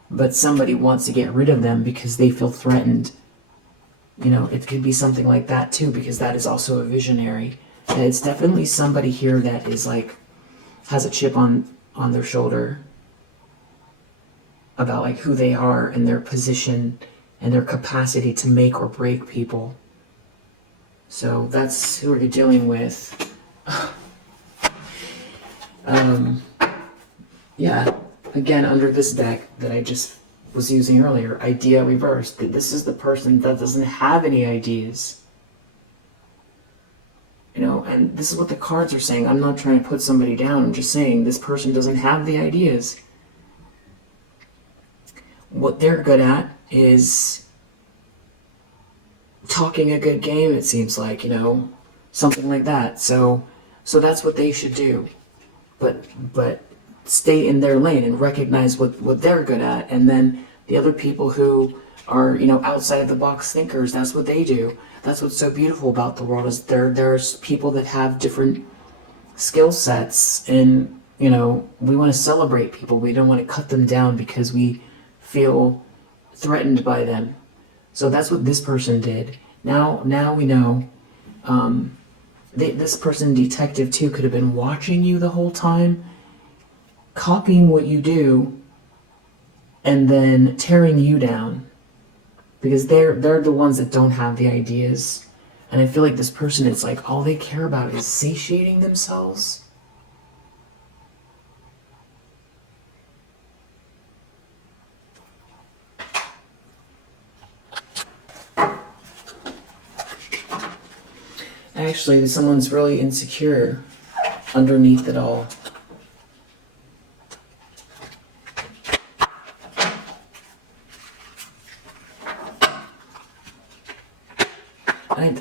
But somebody wants to get rid of them because they feel threatened. It could be something like that too, because that is also a visionary. And it's definitely somebody here that is like, has a chip on their shoulder about like who they are and their position and their capacity to make or break people. So that's who we're dealing with. Yeah. Again, under this deck that I just was using earlier, idea reversed. This is the person that doesn't have any ideas. And this is what the cards are saying. I'm not trying to put somebody down. I'm just saying this person doesn't have the ideas. What they're good at is talking a good game, it seems like, something like that. So that's what they should do. But stay in their lane and recognize what they're good at. And then the other people who are, outside of the box thinkers, that's what they do. That's what's so beautiful about the world, is there's people that have different skill sets, and, we want to celebrate people. We don't want to cut them down because we feel threatened by them. So that's what this person did. Now we know, this person, detective too, could have been watching you the whole time, copying what you do, and then tearing you down. because they're the ones that don't have the ideas. And I feel like this person, it's like all they care about is satiating themselves. Actually, someone's really insecure underneath it all.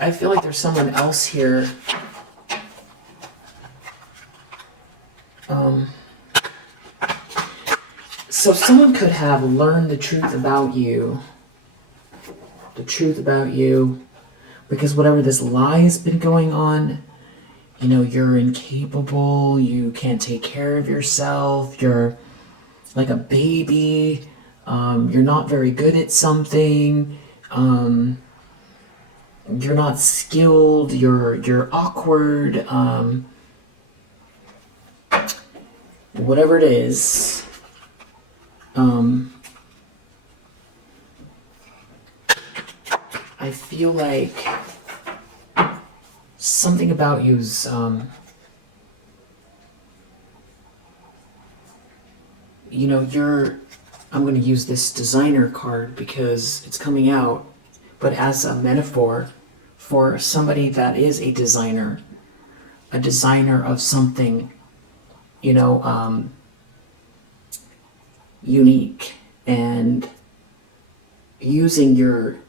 I feel like there's someone else here. So someone could have learned the truth about you. Because whatever this lie has been going on, you know, you're incapable, you can't take care of yourself, you're like a baby, you're not very good at something, you're not skilled, you're awkward, whatever it is. I feel like something about you's, you know, I'm going to use this designer card because it's coming out, but as a metaphor for somebody that is a designer of something, you know, unique, and using your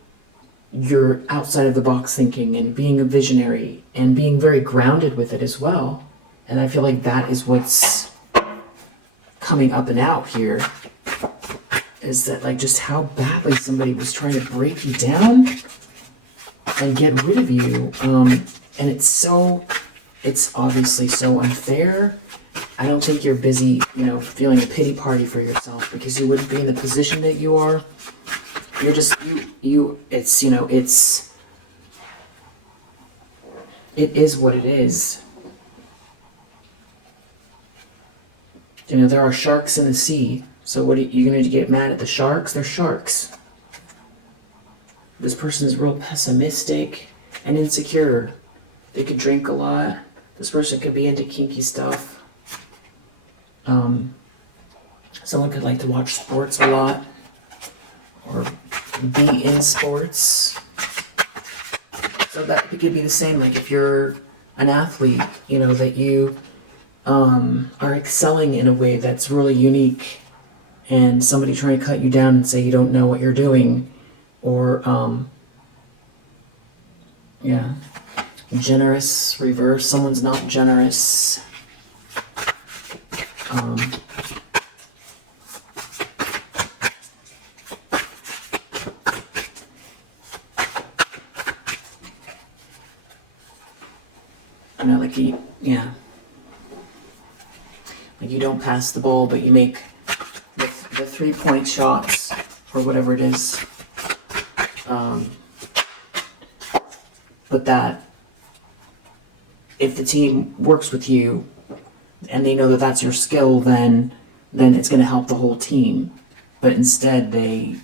outside of the box thinking and being a visionary and being very grounded with it as well. And I feel like that is what's coming up and out here, is that like just how badly somebody was trying to break you down and get rid of you. And it's obviously so unfair. I don't think you're busy, you know, feeling a pity party for yourself, because you wouldn't be in the position that you are. You're just, it's, you know, it is what it is. You know, there are sharks in the sea. So what are you going to get mad at the sharks? They're sharks. This person is real pessimistic and insecure. They could drink a lot. This person could be into kinky stuff. Someone could like to watch sports a lot, or be in sports. So that could be the same, like if you're an athlete, you know, that you are excelling in a way that's really unique, and somebody trying to cut you down and say you don't know what you're doing, or yeah, generous reverse, someone's not generous. You know, like yeah, like you don't pass the ball, but you make the 3-point shots or whatever it is. But that if the team works with you and they know that that's your skill, then it's going to help the whole team. But instead, they,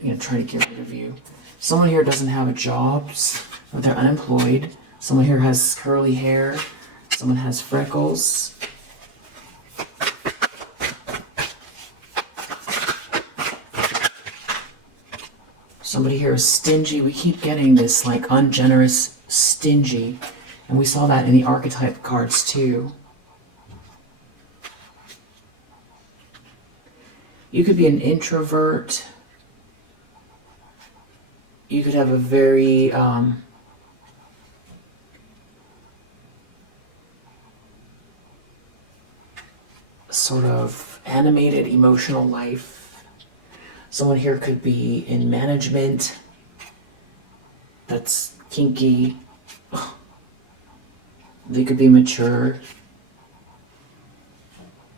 you know, try to get rid of you. Someone here doesn't have a job, or they're unemployed. Someone here has curly hair. Someone has freckles. Somebody here is stingy. We keep getting this like ungenerous, stingy. And we saw that in the archetype cards too. You could be an introvert. You could have a very sort of animated emotional life. Someone here could be in management. That's kinky. They could be mature.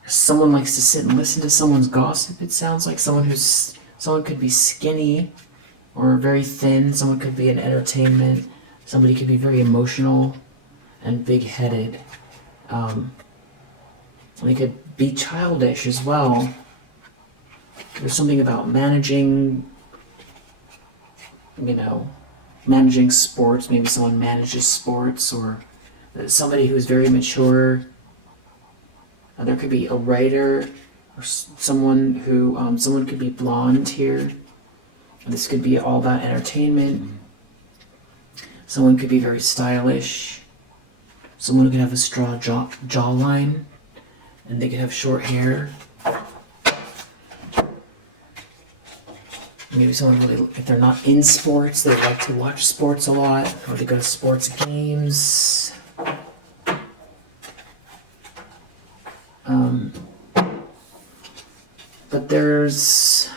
Someone likes to sit and listen to someone's gossip. It sounds like someone could be skinny or very thin. Someone could be in entertainment. Somebody could be very emotional and big-headed. They could be childish as well. There's something about managing you know, managing sports. Maybe someone manages sports, or somebody who's very mature. There could be a writer, or someone who, someone could be blonde here. This could be all about entertainment. Someone could be very stylish. Someone could have a straw jawline, and they could have short hair. Maybe someone really, if they're not in sports, they like to watch sports a lot, or they go to sports games. But there's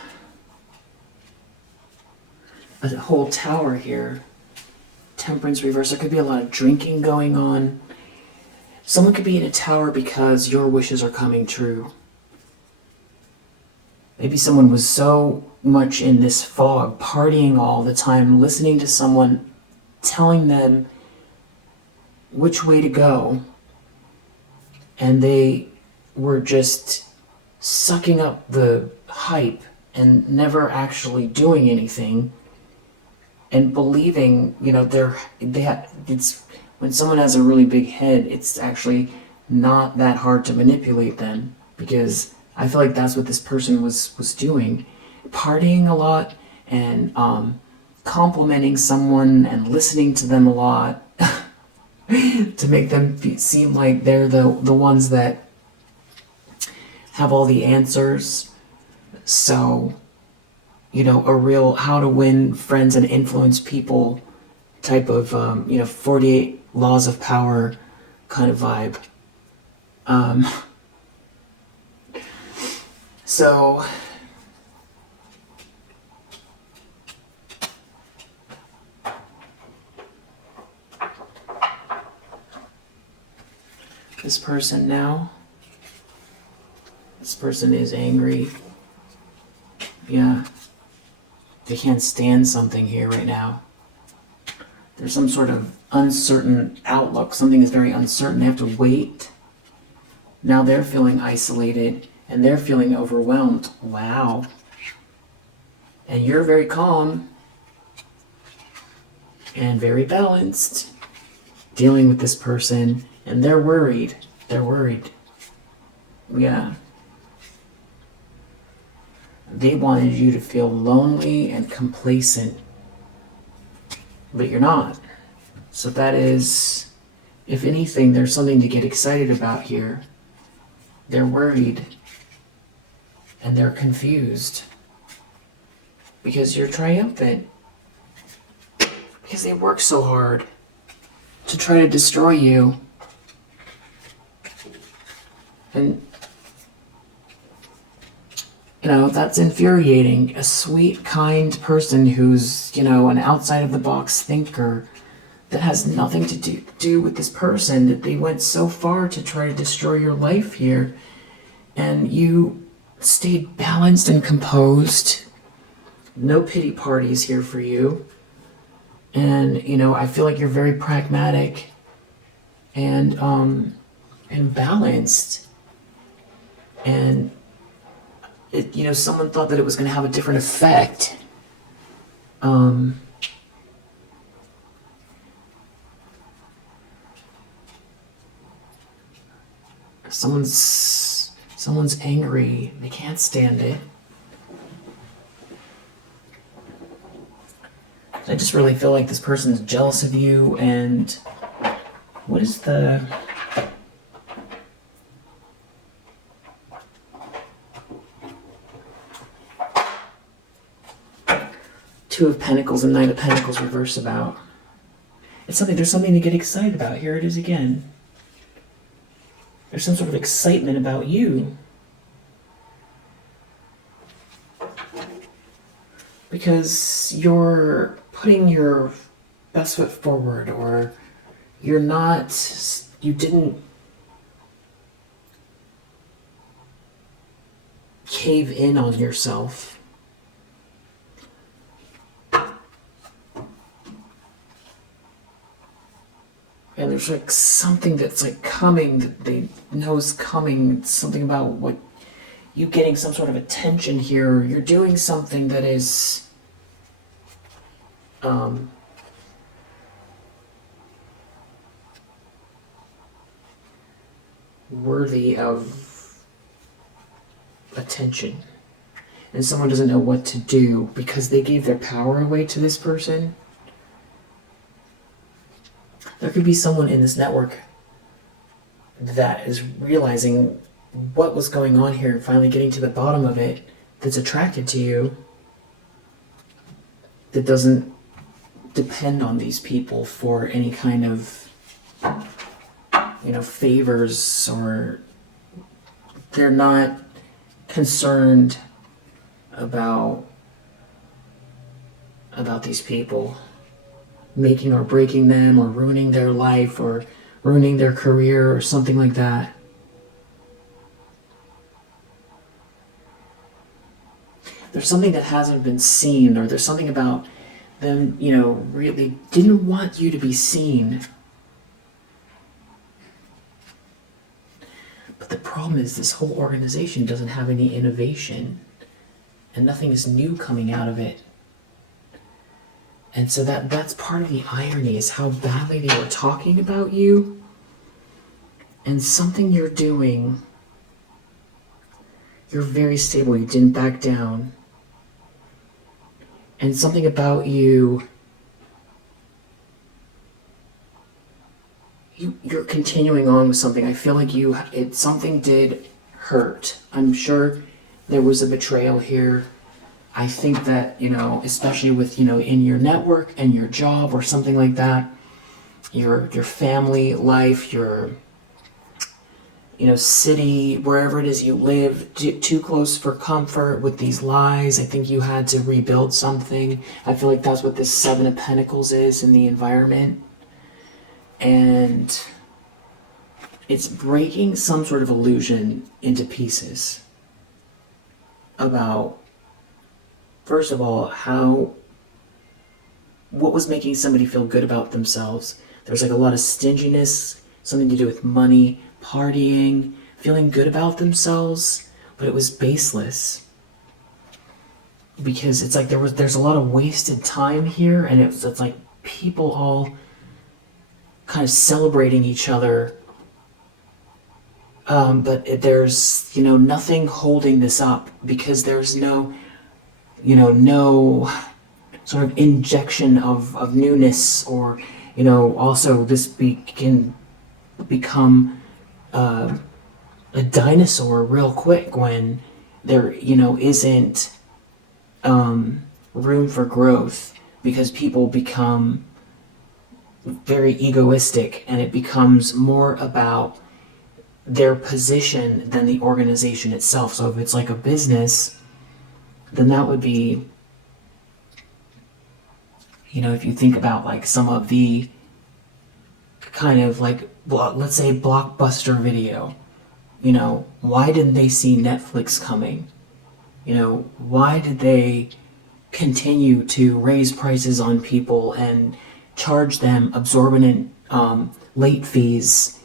a whole tower here. Temperance reverse. There could be a lot of drinking going on. Someone could be in a tower because your wishes are coming true. Maybe someone was so much in this fog, partying all the time, listening to someone telling them which way to go, and they were just sucking up the hype and never actually doing anything, and believing, you know, it's when someone has a really big head, it's actually not that hard to manipulate them, because I feel like that's what this person was doing, partying a lot and complimenting someone and listening to them a lot to make them seem like they're the ones that have all the answers. So, you know, a real how to win friends and influence people type of, 48 laws of power kind of vibe. So, this person now, this person is angry. Yeah. They can't stand something here right now. There's some sort of uncertain outlook. Something is very uncertain. They have to wait. Now they're feeling isolated and they're feeling overwhelmed. Wow. And you're very calm and very balanced, dealing with this person, and they're worried. They're worried. Yeah. They wanted you to feel lonely and complacent, but you're not. So that is, if anything, there's something to get excited about here. They're worried and they're confused because you're triumphant, because they work so hard to try to destroy you. And you know, that's infuriating. A sweet, kind person who's, you know, an outside-of-the-box thinker that has nothing to do with this person, that they went so far to try to destroy your life here, and you stayed balanced and composed. No pity parties here for you. And, you know, I feel like you're very pragmatic and balanced. And it, you know, someone thought that it was going to have a different effect. Someone's angry. They can't stand it. I just really feel like this person's jealous of you. And what is the... Two of Pentacles and Knight of Pentacles reverse about? It's something, there's something to get excited about. Here it is again. There's some sort of excitement about you. Because you're putting your best foot forward, or you didn't cave in on yourself. And there's like something that's like coming, that they know is coming. It's something about what you getting some sort of attention here. You're doing something that is worthy of attention. And someone doesn't know what to do because they gave their power away to this person. There could be someone in this network that is realizing what was going on here and finally getting to the bottom of it, that's attracted to you, that doesn't depend on these people for any kind of, favors, or they're not concerned about these people making or breaking them, or ruining their life, or ruining their career, or something like that. There's something that hasn't been seen, or there's something about them, really didn't want you to be seen. But the problem is this whole organization doesn't have any innovation, and nothing is new coming out of it. And so that's part of the irony, is how badly they were talking about you, and something you're doing, you're very stable, you didn't back down. And something about you're continuing on with something. I feel like something did hurt. I'm sure there was a betrayal here. I think that, especially with, in your network and your job or something like that, your family life, your, city, wherever it is you live, too close for comfort with these lies. I think you had to rebuild something. I feel like that's what this Seven of Pentacles is in the environment. And it's breaking some sort of illusion into pieces about, first of all, what was making somebody feel good about themselves. There's like a lot of stinginess, something to do with money, partying, feeling good about themselves, but it was baseless. Because it's like there's a lot of wasted time here, and it's like people all kind of celebrating each other. But there's, nothing holding this up, because there's no sort of injection of newness, or, also this can become a dinosaur real quick when there, isn't room for growth, because people become very egoistic, and it becomes more about their position than the organization itself. So if it's like a business, then that would be, if you think about like some of the kind of like, let's say Blockbuster Video, why didn't they see Netflix coming? Why did they continue to raise prices on people and charge them exorbitant late fees?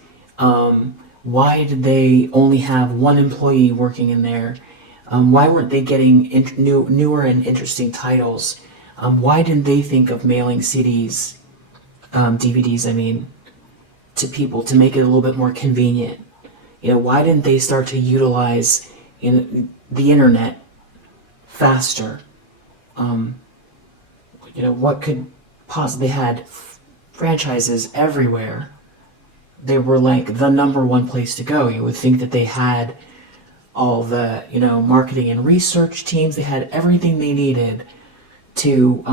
Why did they only have one employee working in there? Why weren't they getting newer and interesting titles? Why didn't they think of mailing CDs, DVDs, to people to make it a little bit more convenient? Why didn't they start to utilize the internet faster? What could possibly, they had franchises everywhere. They were like the number one place to go. You would think that they had all the, marketing and research teams. They had everything they needed to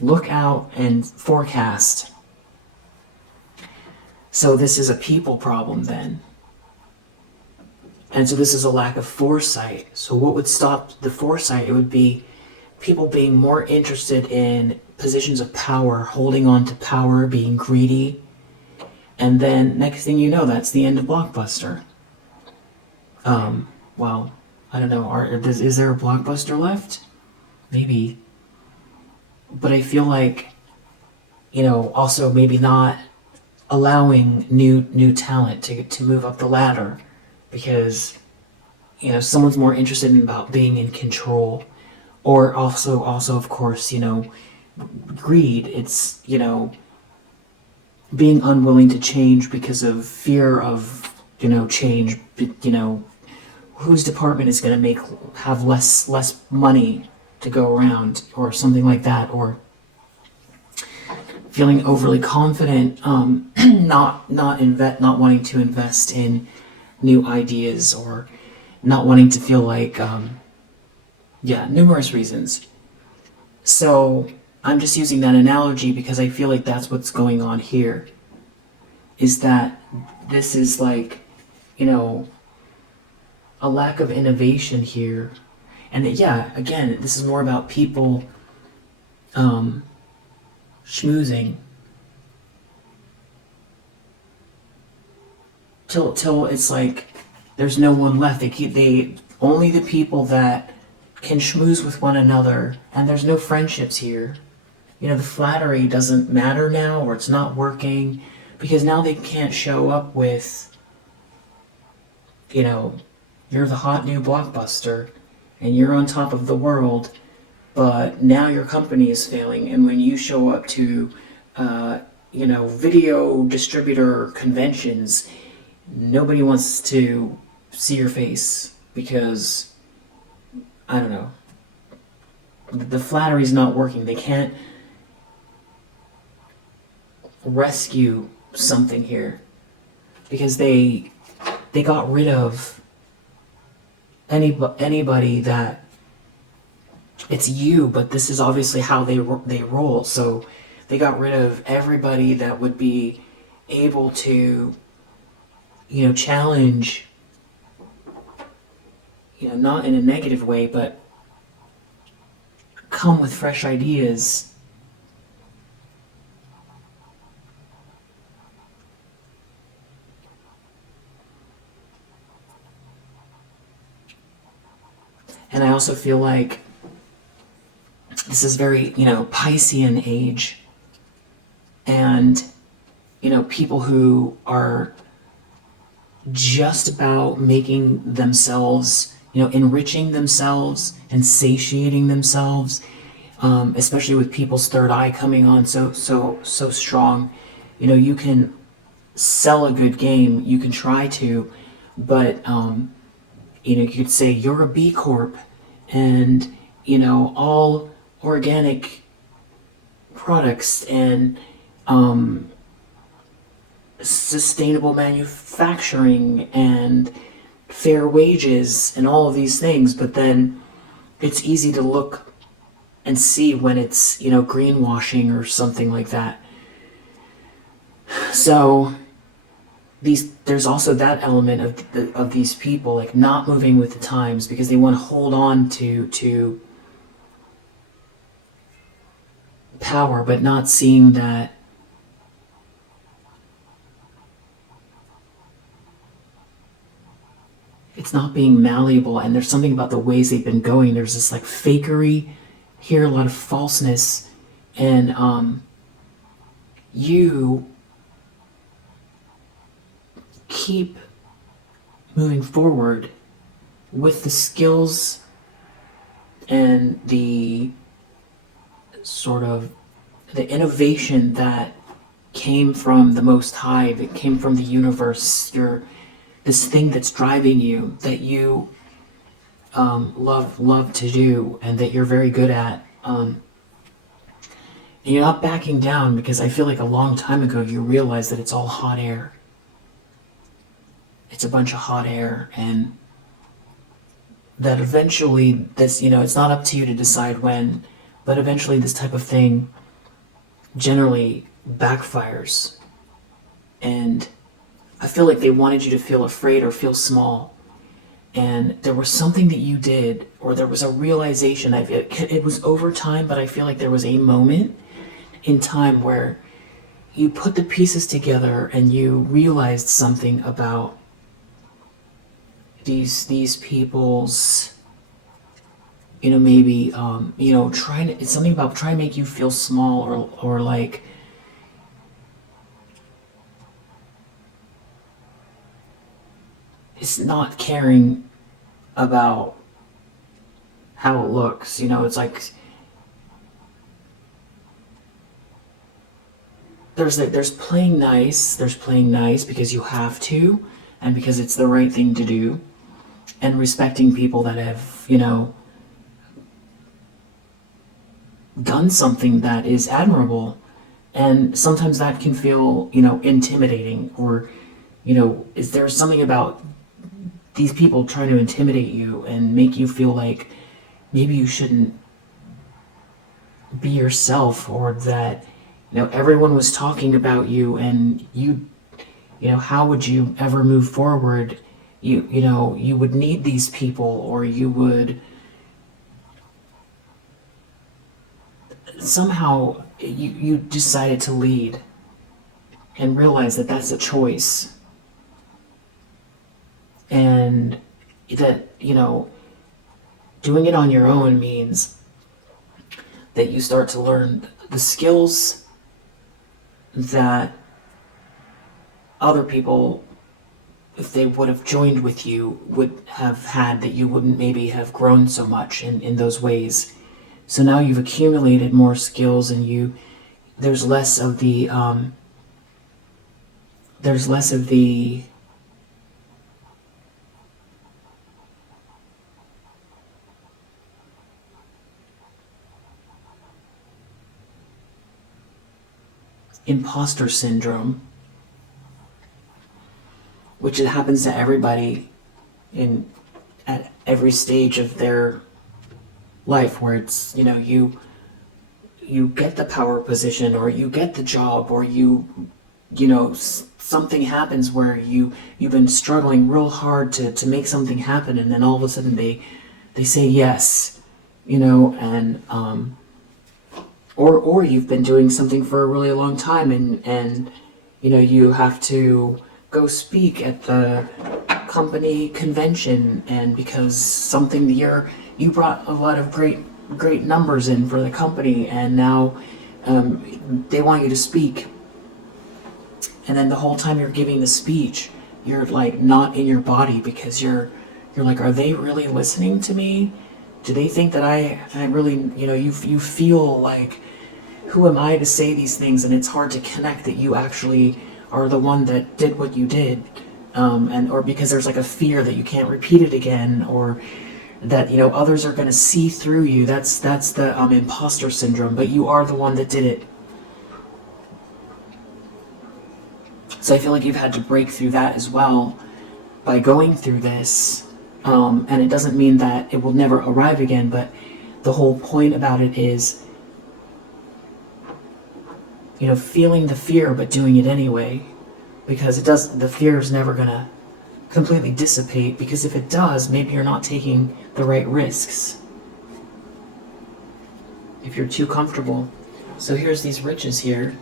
look out and forecast. So this is a people problem then. And so this is a lack of foresight. So what would stop the foresight? It would be people being more interested in positions of power, holding on to power, being greedy. And then next thing you know, that's the end of Blockbuster. Well, I don't know. Is there a Blockbuster left? Maybe. But I feel like, also maybe not allowing new talent to move up the ladder, because, someone's more interested in about being in control, or also of course, greed. It's, being unwilling to change because of fear of, change, whose department is going to have less money to go around, or something like that, or feeling overly confident, not wanting to invest in new ideas, or not wanting to feel like, numerous reasons. So I'm just using that analogy because I feel like that's what's going on here. Is that this is like, a lack of innovation here. And again, this is more about people schmoozing till it's like there's no one left. They only the people that can schmooze with one another, and there's no friendships here. The flattery doesn't matter now, or it's not working, because now they can't show up with, you're the hot new blockbuster, and you're on top of the world, but now your company is failing, and when you show up to, video distributor conventions, nobody wants to see your face, because, I don't know, the flattery's not working. They can't rescue something here, because they got rid of anybody that it's you, but this is obviously how they roll. So they got rid of everybody that would be able to, challenge, not in a negative way, but come with fresh ideas. And I also feel like this is very, Piscean age. And, people who are just about making themselves, enriching themselves and satiating themselves, especially with people's third eye coming on so strong. You can sell a good game, you can try to, but, you could say you're a B Corp, and, all organic products and sustainable manufacturing and fair wages and all of these things, but then it's easy to look and see when it's, greenwashing or something like that. So there's also that element of these people, like, not moving with the times because they want to hold on to power, but not seeing that it's not being malleable. And there's something about the ways they've been going. There's this like fakery here, a lot of falseness, and you keep moving forward with the skills and the sort of the innovation that came from the Most High, that came from the universe. You're this thing that's driving you, that you love to do, and that you're very good at. And you're not backing down, because I feel like a long time ago you realized that it's all hot air. It's a bunch of hot air, and that eventually this, it's not up to you to decide when, but eventually this type of thing generally backfires. And I feel like they wanted you to feel afraid or feel small. And there was something that you did, or there was a realization. It was over time, but I feel like there was a moment in time where you put the pieces together and you realized something about these people's, maybe, it's something about trying to make you feel small, or like, it's not caring about how it looks. It's like there's playing nice. There's playing nice because you have to, and because it's the right thing to do, and respecting people that have, done something that is admirable. And sometimes that can feel, intimidating, or, is there something about these people trying to intimidate you and make you feel like maybe you shouldn't be yourself, or that, everyone was talking about you, and how would you ever move forward? You would need these people, or you would somehow, you decided to lead and realize that that's a choice. And that, doing it on your own means that you start to learn the skills that other people, if they would have joined with you, would have had, that you wouldn't maybe have grown so much in those ways. So now you've accumulated more skills, and there's less of the imposter syndrome, which it happens to everybody at every stage of their life, where it's, you get the power position, or you get the job, or something happens where you've been struggling real hard to make something happen, and then all of a sudden they say yes, and or you've been doing something for a really long time, and you have to go speak at the company convention, and because something you brought a lot of great numbers in for the company, and now they want you to speak, and then the whole time you're giving the speech, you're like not in your body, because you're like, are they really listening to me? Do they think that I really, you feel like, who am I to say these things? And it's hard to connect that you actually are the one that did what you did, or because there's like a fear that you can't repeat it again, or that others are going to see through you. That's the imposter syndrome, but you are the one that did it. So I feel like you've had to break through that as well by going through this, and it doesn't mean that it will never arrive again, but the whole point about it is, feeling the fear but doing it anyway, because the fear is never going to completely dissipate, because if it does, maybe you're not taking the right risks if you're too comfortable. So here's these riches here.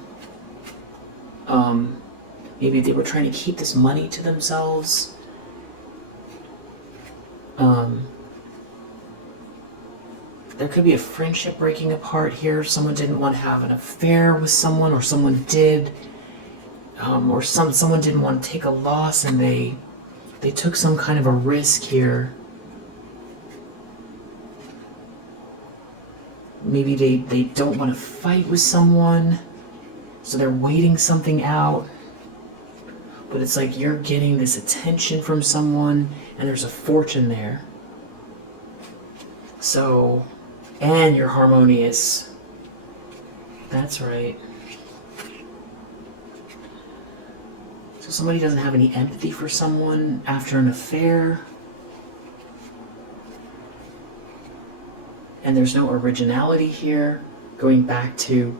Maybe they were trying to keep this money to themselves. There could be a friendship breaking apart here. Someone didn't want to have an affair with someone, or someone did, or someone didn't want to take a loss, and they took some kind of a risk here. Maybe they don't want to fight with someone, so they're waiting something out. But it's like you're getting this attention from someone, and there's a fortune there. So, and you're harmonious. That's right. So somebody doesn't have any empathy for someone after an affair. And there's no originality here, going back to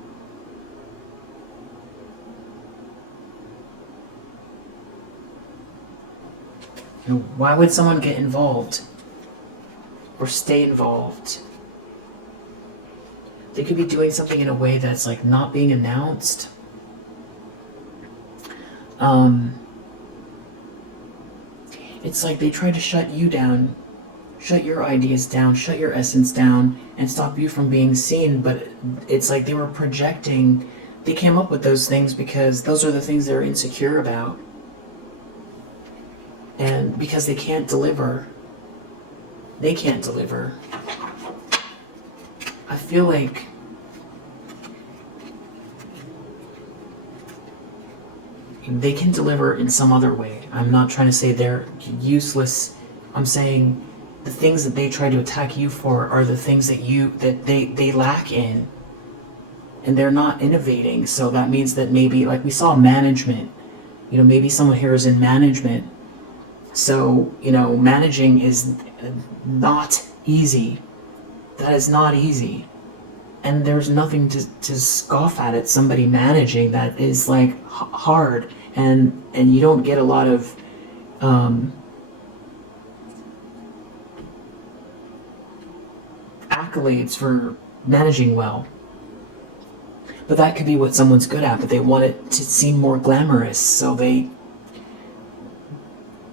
why would someone get involved or stay involved? They could be doing something in a way that's like not being announced. It's like they try to shut you down, shut your ideas down, shut your essence down, and stop you from being seen. But it's like they were projecting. They came up with those things because those are the things they're insecure about. And because they can't deliver. They can't deliver. I feel like they can deliver in some other way. I'm not trying to say they're useless. I'm saying the things that they try to attack you for are the things that they lack in, and they're not innovating. So that means that maybe, like we saw management, maybe someone here is in management. So, managing is not easy. That is not easy. And there's nothing to scoff at it. Somebody managing that is like hard, and you don't get a lot of accolades for managing well. But that could be what someone's good at, but they want it to seem more glamorous, so they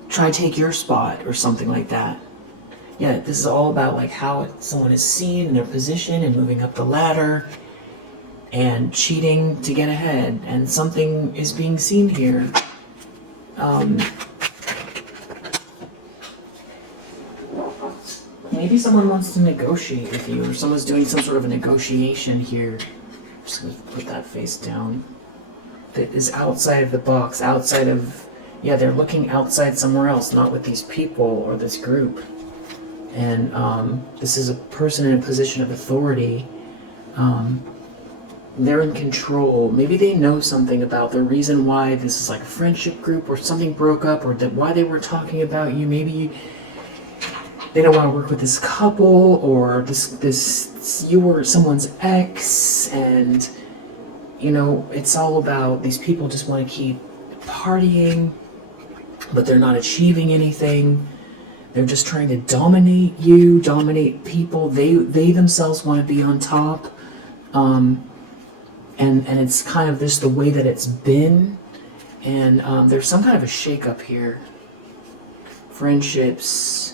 try to take your spot or something like that. Yeah, this is all about like how someone is seen in their position and moving up the ladder and cheating to get ahead, and something is being seen here. Maybe someone wants to negotiate with you, or someone's doing some sort of a negotiation here. I'm just going to put that face down. That is outside of the box, outside of... Yeah, they're looking outside somewhere else, not with these people or this group. And this is a person in a position of authority. They're in control. Maybe they know something about the reason why this is like a friendship group, or something broke up, or why they were talking about you. Maybe they don't want to work with this couple, or you were someone's ex, and it's all about these people just want to keep partying, but they're not achieving anything. They're just trying to dominate you, dominate people. They themselves want to be on top. And it's kind of just the way that it's been. And there's some kind of a shake-up here. Friendships.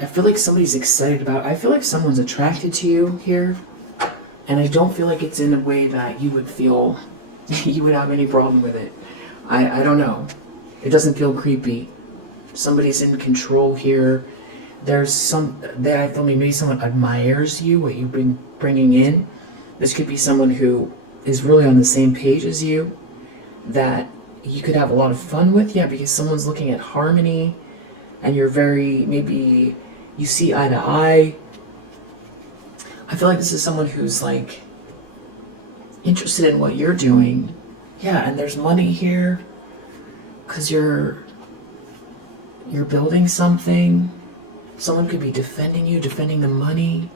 I feel like somebody's excited about it. I feel like someone's attracted to you here. And I don't feel like it's in a way that you would feel you would have any problem with it. I don't know. It doesn't feel creepy. Somebody's in control here. I feel maybe someone admires you, what you've been bringing in. This could be someone who is really on the same page as you, that you could have a lot of fun with. Yeah, because someone's looking at harmony, and maybe you see eye to eye. I feel like this is someone who's like interested in what you're doing. Yeah, and there's money here, because you're building something. Someone could be defending you, defending the money.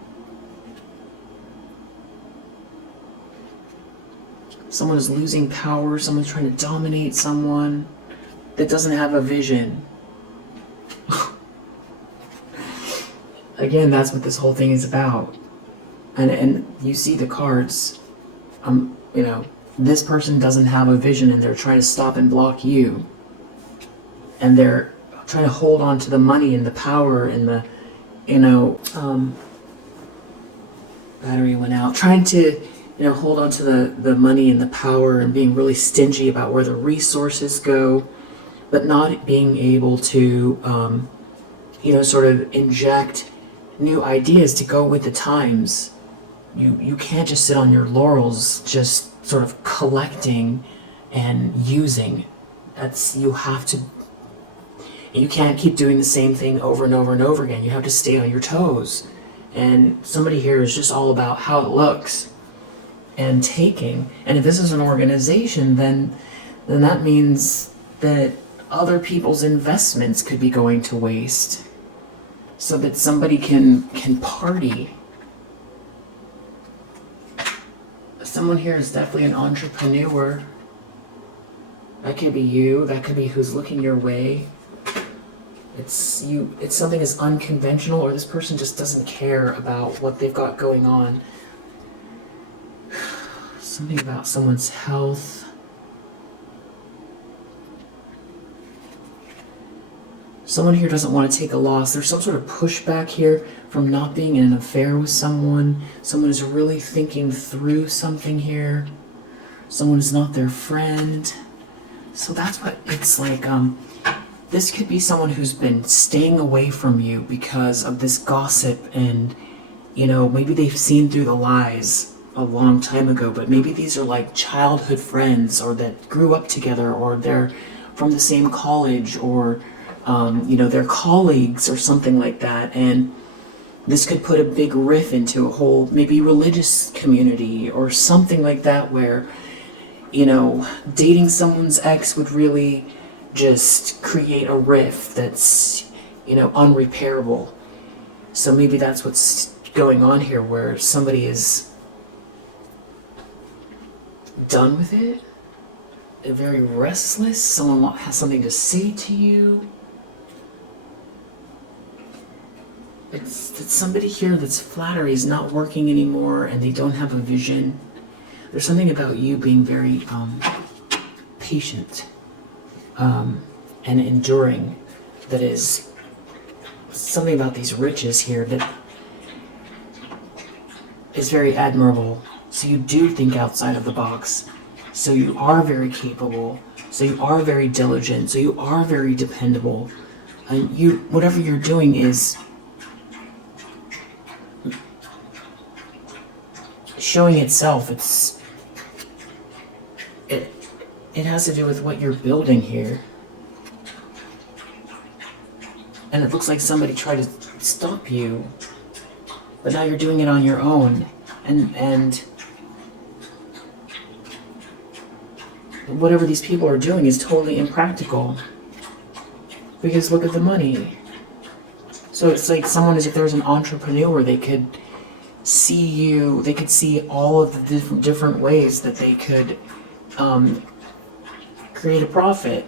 Someone is losing power. Someone's trying to dominate someone that doesn't have a vision. Again, that's what this whole thing is about. And you see the cards. This person doesn't have a vision, and they're trying to stop and block you. And they're trying to hold on to the money and the power and the, battery went out. Trying to, hold on to the money and the power, and being really stingy about where the resources go, but not being able to, sort of inject new ideas to go with the times. You can't just sit on your laurels, just sort of collecting and using. You can't keep doing the same thing over and over and over again. You have to stay on your toes. And somebody here is just all about how it looks and taking. And if this is an organization, then that means that other people's investments could be going to waste, so that somebody can party. Someone here is definitely an entrepreneur. That could be you. That could be who's looking your way. It's something that's unconventional, or this person just doesn't care about what they've got going on. Something about someone's health. Someone here doesn't want to take a loss. There's some sort of pushback here from not being in an affair with someone. Someone is really thinking through something here. Someone is not their friend. So that's what it's like. This could be someone who's been staying away from you because of this gossip, and maybe they've seen through the lies a long time ago, but maybe these are like childhood friends, or that grew up together, or they're from the same college, or they're colleagues or something like that. And this could put a big riff into a whole maybe religious community or something like that, where dating someone's ex would really just create a rift that's unrepairable. So maybe that's what's going on here, where somebody is done with it. They're very restless. Someone has something to say to you. It's somebody here that's flattery is not working anymore, and they don't have a vision. There's something about you being very patient and enduring, that is something about these riches here that is very admirable. So you do think outside of the box. So you are very capable. So you are very diligent. So you are very dependable. And whatever you're doing is showing itself. It has to do with what you're building here. And it looks like somebody tried to stop you, but now you're doing it on your own. And whatever these people are doing is totally impractical. Because look at the money. So it's like someone, as if there's an entrepreneur, they could see you, they could see all of the different ways that they could create a profit.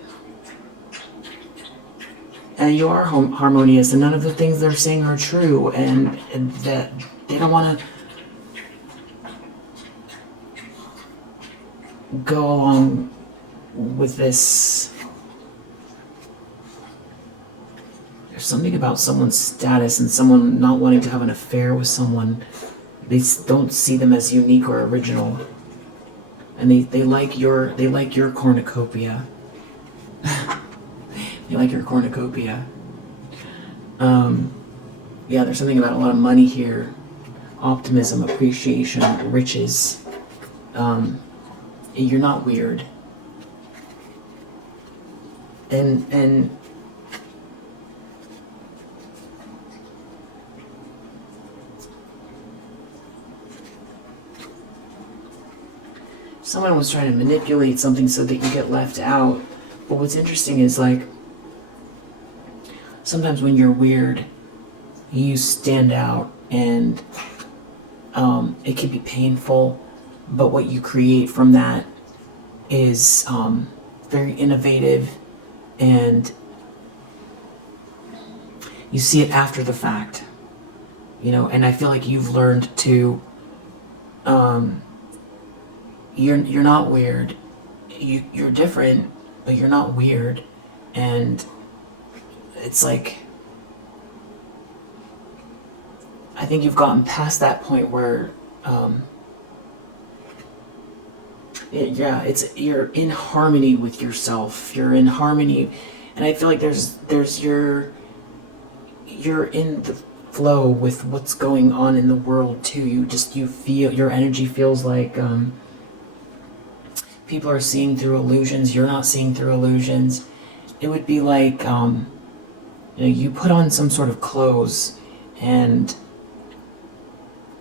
And you are harmonious, and none of the things they're saying are true, and that they don't want to go along with this. There's something about someone's status and someone not wanting to have an affair with someone. They don't see them as unique or original, and they like your cornucopia. They like your cornucopia. Yeah, there's something about a lot of money here, optimism, appreciation, riches. You're not weird, and someone was trying to manipulate something so that you get left out. But what's interesting is, like, sometimes when you're weird, you stand out, and it can be painful, but what you create from that is very innovative, and you see it after the fact, and I feel like you've learned to, you're not weird, you're different, but you're not weird. And it's like, I think you've gotten past that point where you're in harmony with yourself, you're in harmony, and I feel like you're in the flow with what's going on in the world too. You feel, your energy feels like people are seeing through illusions, you're not seeing through illusions. It would be like, you put on some sort of clothes, and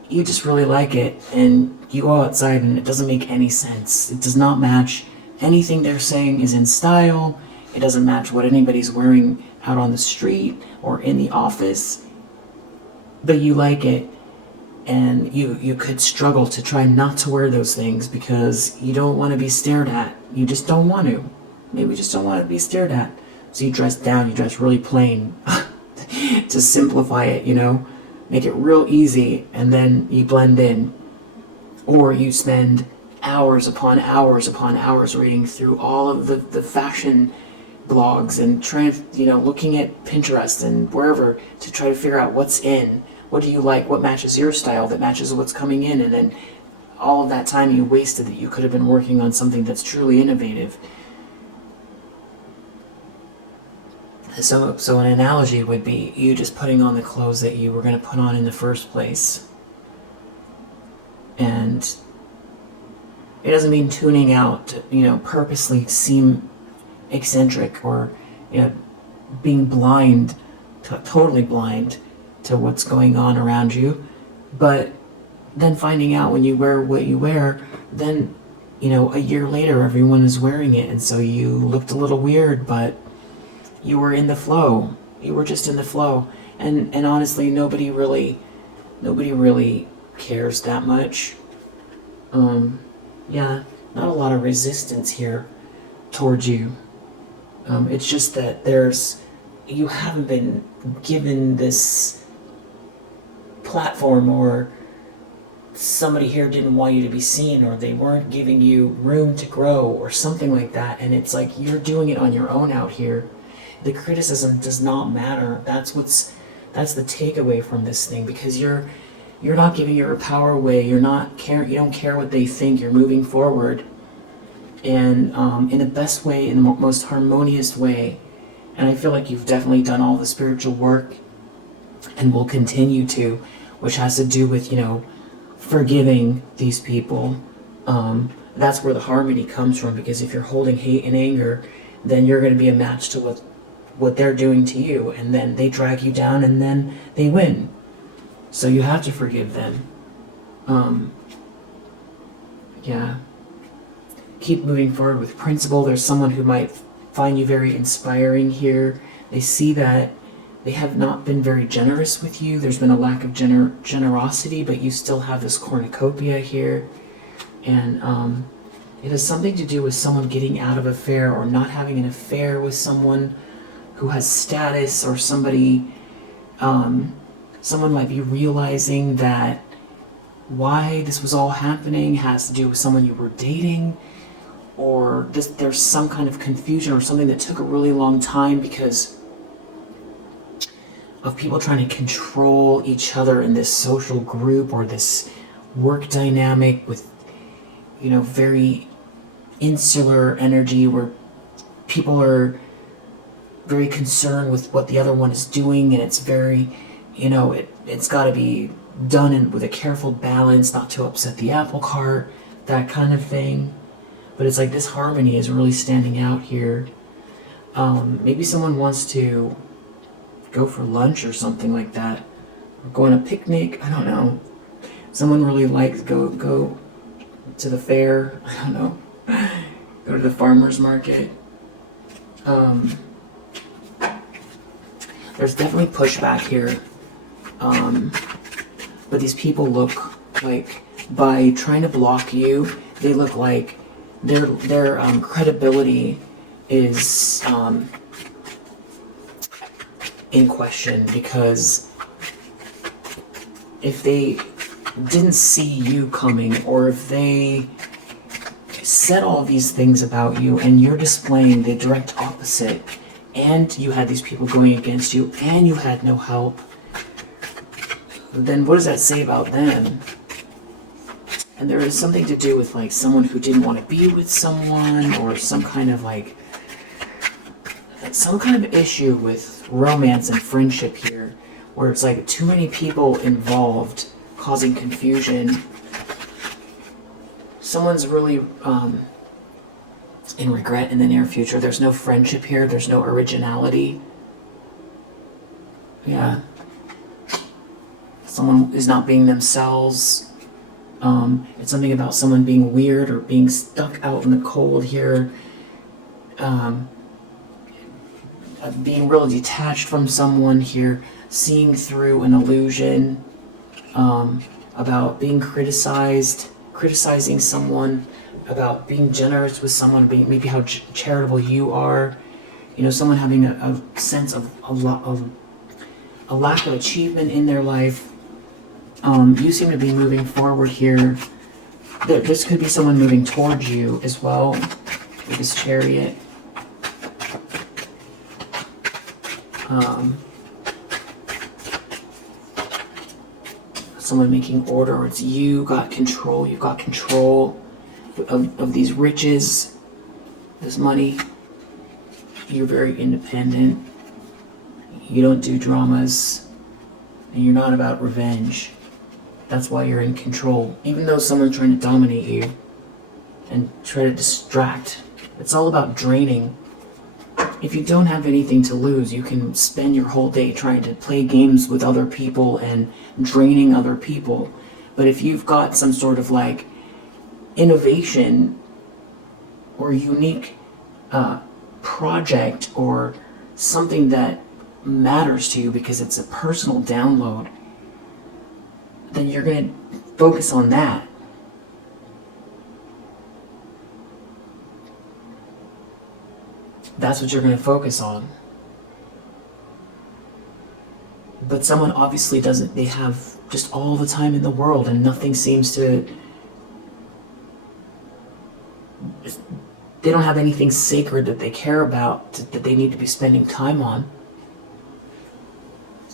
you just really like it, and you go outside and it doesn't make any sense. It does not match anything they're saying is in style. It doesn't match what anybody's wearing out on the street or in the office. But you like it, and you could struggle to try not to wear those things because you don't want to be stared at. You just don't want to. Maybe you just don't want to be stared at. So you dress down, you dress really plain to simplify it, make it real easy, and then you blend in. Or you spend hours upon hours upon hours reading through all of the fashion blogs and looking at Pinterest and wherever to try to figure out what's in. What do you like? What matches your style that matches what's coming in? And then all of that time you wasted that you could have been working on something that's truly innovative. So an analogy would be you just putting on the clothes that you were going to put on in the first place. And And it doesn't mean tuning out to, purposely seem eccentric or, being blind, totally blind to what's going on around you. But then finding out when you wear what you wear, then, a year later everyone is wearing it. And so you looked a little weird, but you were in the flow. You were just in the flow. And honestly, nobody really cares that much. Yeah, not a lot of resistance here towards you. It's just that you haven't been given this platform, or somebody here didn't want you to be seen, or they weren't giving you room to grow, or something like that. And it's like you're doing it on your own out here. The criticism does not matter. That's the takeaway from this thing, because you're not giving your power away. You don't care what they think. You're moving forward, and in the best way, in the most harmonious way. And I feel like you've definitely done all the spiritual work, and will continue to, which has to do with forgiving these people. That's where the harmony comes from, because if you're holding hate and anger, then you're going to be a match to what they're doing to you, and then they drag you down, and then they win. So you have to forgive them. Yeah. Keep moving forward with principle. There's someone who might find you very inspiring here. They see that they have not been very generous with you. There's been a lack of generosity, but you still have this cornucopia here. And it has something to do with someone getting out of an affair, or not having an affair with someone who has status, or somebody, someone might be realizing that why this was all happening has to do with someone you were dating, or there's some kind of confusion or something that took a really long time because of people trying to control each other in this social group or this work dynamic with, very insular energy, where people are very concerned with what the other one is doing, and it's very, it's got to be done with a careful balance, not to upset the apple cart, that kind of thing. But it's like this harmony is really standing out here. Maybe someone wants to go for lunch or something like that, or go on a picnic. I don't know. Someone really likes go to the fair. I don't know. Go to the farmer's market. There's definitely pushback here. But these people look like, by trying to block you, they look like their credibility is in question, because if they didn't see you coming, or if they said all these things about you and you're displaying the direct opposite, and you had these people going against you, and you had no help, then what does that say about them? And there is something to do with like someone who didn't want to be with someone, or some kind of issue with romance and friendship here, where it's like too many people involved causing confusion. Someone's really in regret in the near future. There's no friendship here. There's no originality. Yeah. Someone is not being themselves. It's something about someone being weird or being stuck out in the cold here. Being really detached from someone here. Seeing through an illusion. About being criticizing someone. About being generous with someone. Maybe how charitable you are. Someone having a sense of a lack of achievement in their life. You seem to be moving forward here. This could be someone moving towards you as well, with this Chariot. Someone making order, or it's you got control. You've got control of these riches, this money. You're very independent. You don't do dramas, and you're not about revenge. That's why you're in control. Even though someone's trying to dominate you and try to distract, it's all about draining. If you don't have anything to lose, you can spend your whole day trying to play games with other people and draining other people. But if you've got some sort of like innovation or unique project or something that matters to you because it's a personal download, then you're going to focus on that. That's what you're going to focus on. But someone obviously doesn't. They have just all the time in the world and nothing seems to... They don't have anything sacred that they care about, that they need to be spending time on.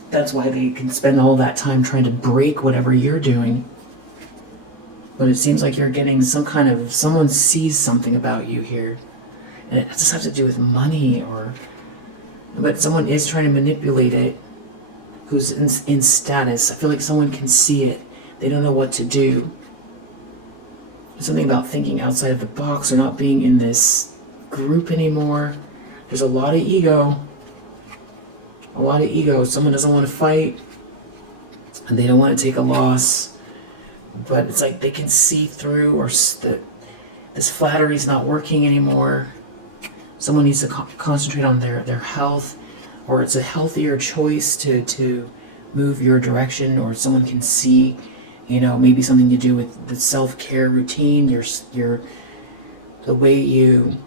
That's why they can spend all that time trying to break whatever you're doing. But it seems like you're getting some kind of... Someone sees something about you here. And it just has to do with money or... But someone is trying to manipulate it who's in status. I feel like someone can see it. They don't know what to do. There's something about thinking outside of the box or not being in this group anymore. There's a lot of ego. A lot of ego. Someone doesn't want to fight. And they don't want to take a loss. But it's like they can see through or this flattery's not working anymore. Someone needs to concentrate on their health, or it's a healthier choice to move your direction, or someone can see, you know, maybe something to do with the self-care routine, the way you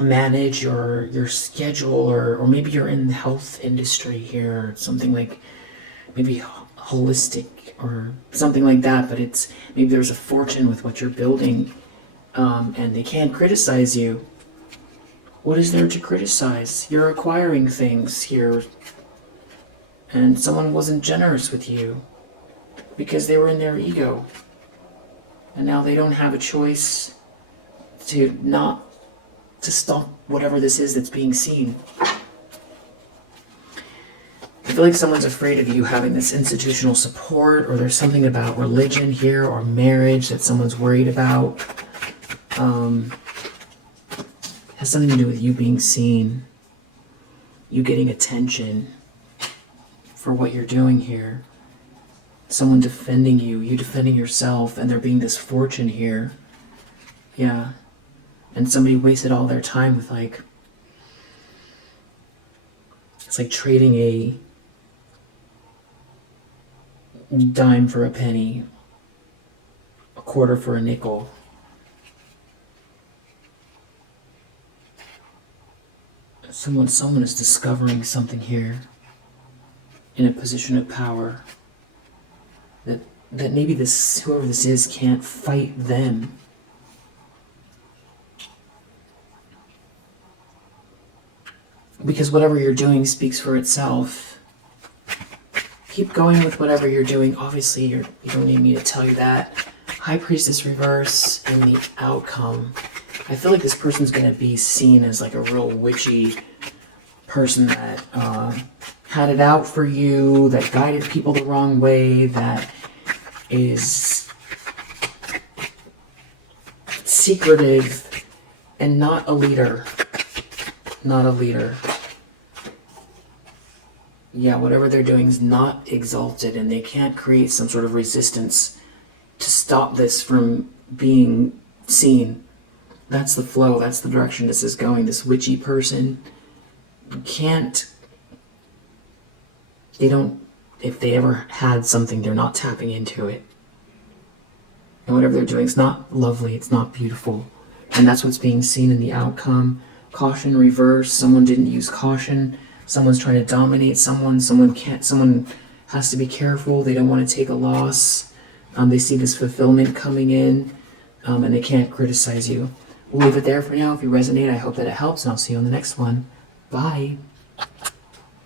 manage your schedule, or maybe you're in the health industry here, or something like maybe holistic or something like that, but it's maybe there's a fortune with what you're building, and they can't criticize you. What is there to criticize? You're acquiring things here, and someone wasn't generous with you because they were in their ego, and now they don't have a choice to stop whatever this is that's being seen. I feel like someone's afraid of you having this institutional support, or there's something about religion here or marriage that someone's worried about. Has something to do with you being seen, you getting attention for what you're doing here. Someone defending you, you defending yourself, and there being this fortune here. Yeah. And somebody wasted all their time with like... It's like trading a dime for a penny, a quarter for a nickel. Someone is discovering something here in a position of power that maybe whoever this is can't fight them. Because whatever you're doing speaks for itself. Keep going with whatever you're doing. Obviously, you don't need me to tell you that. High Priestess reverse and the outcome. I feel like this person's going to be seen as like a real witchy person that had it out for you, that guided people the wrong way, that is secretive and not a leader. Not a leader. Yeah, whatever they're doing is not exalted, and they can't create some sort of resistance to stop this from being seen. That's the flow, that's the direction this is going. This witchy person can't... If they ever had something, they're not tapping into it. And whatever they're doing is not lovely, it's not beautiful. And that's what's being seen in the outcome. Caution reverse, someone didn't use caution. Someone's trying to dominate someone. Someone has to be careful. They don't want to take a loss. They see this fulfillment coming in, and they can't criticize you. We'll leave it there for now. If you resonate, I hope that it helps, and I'll see you on the next one. Bye.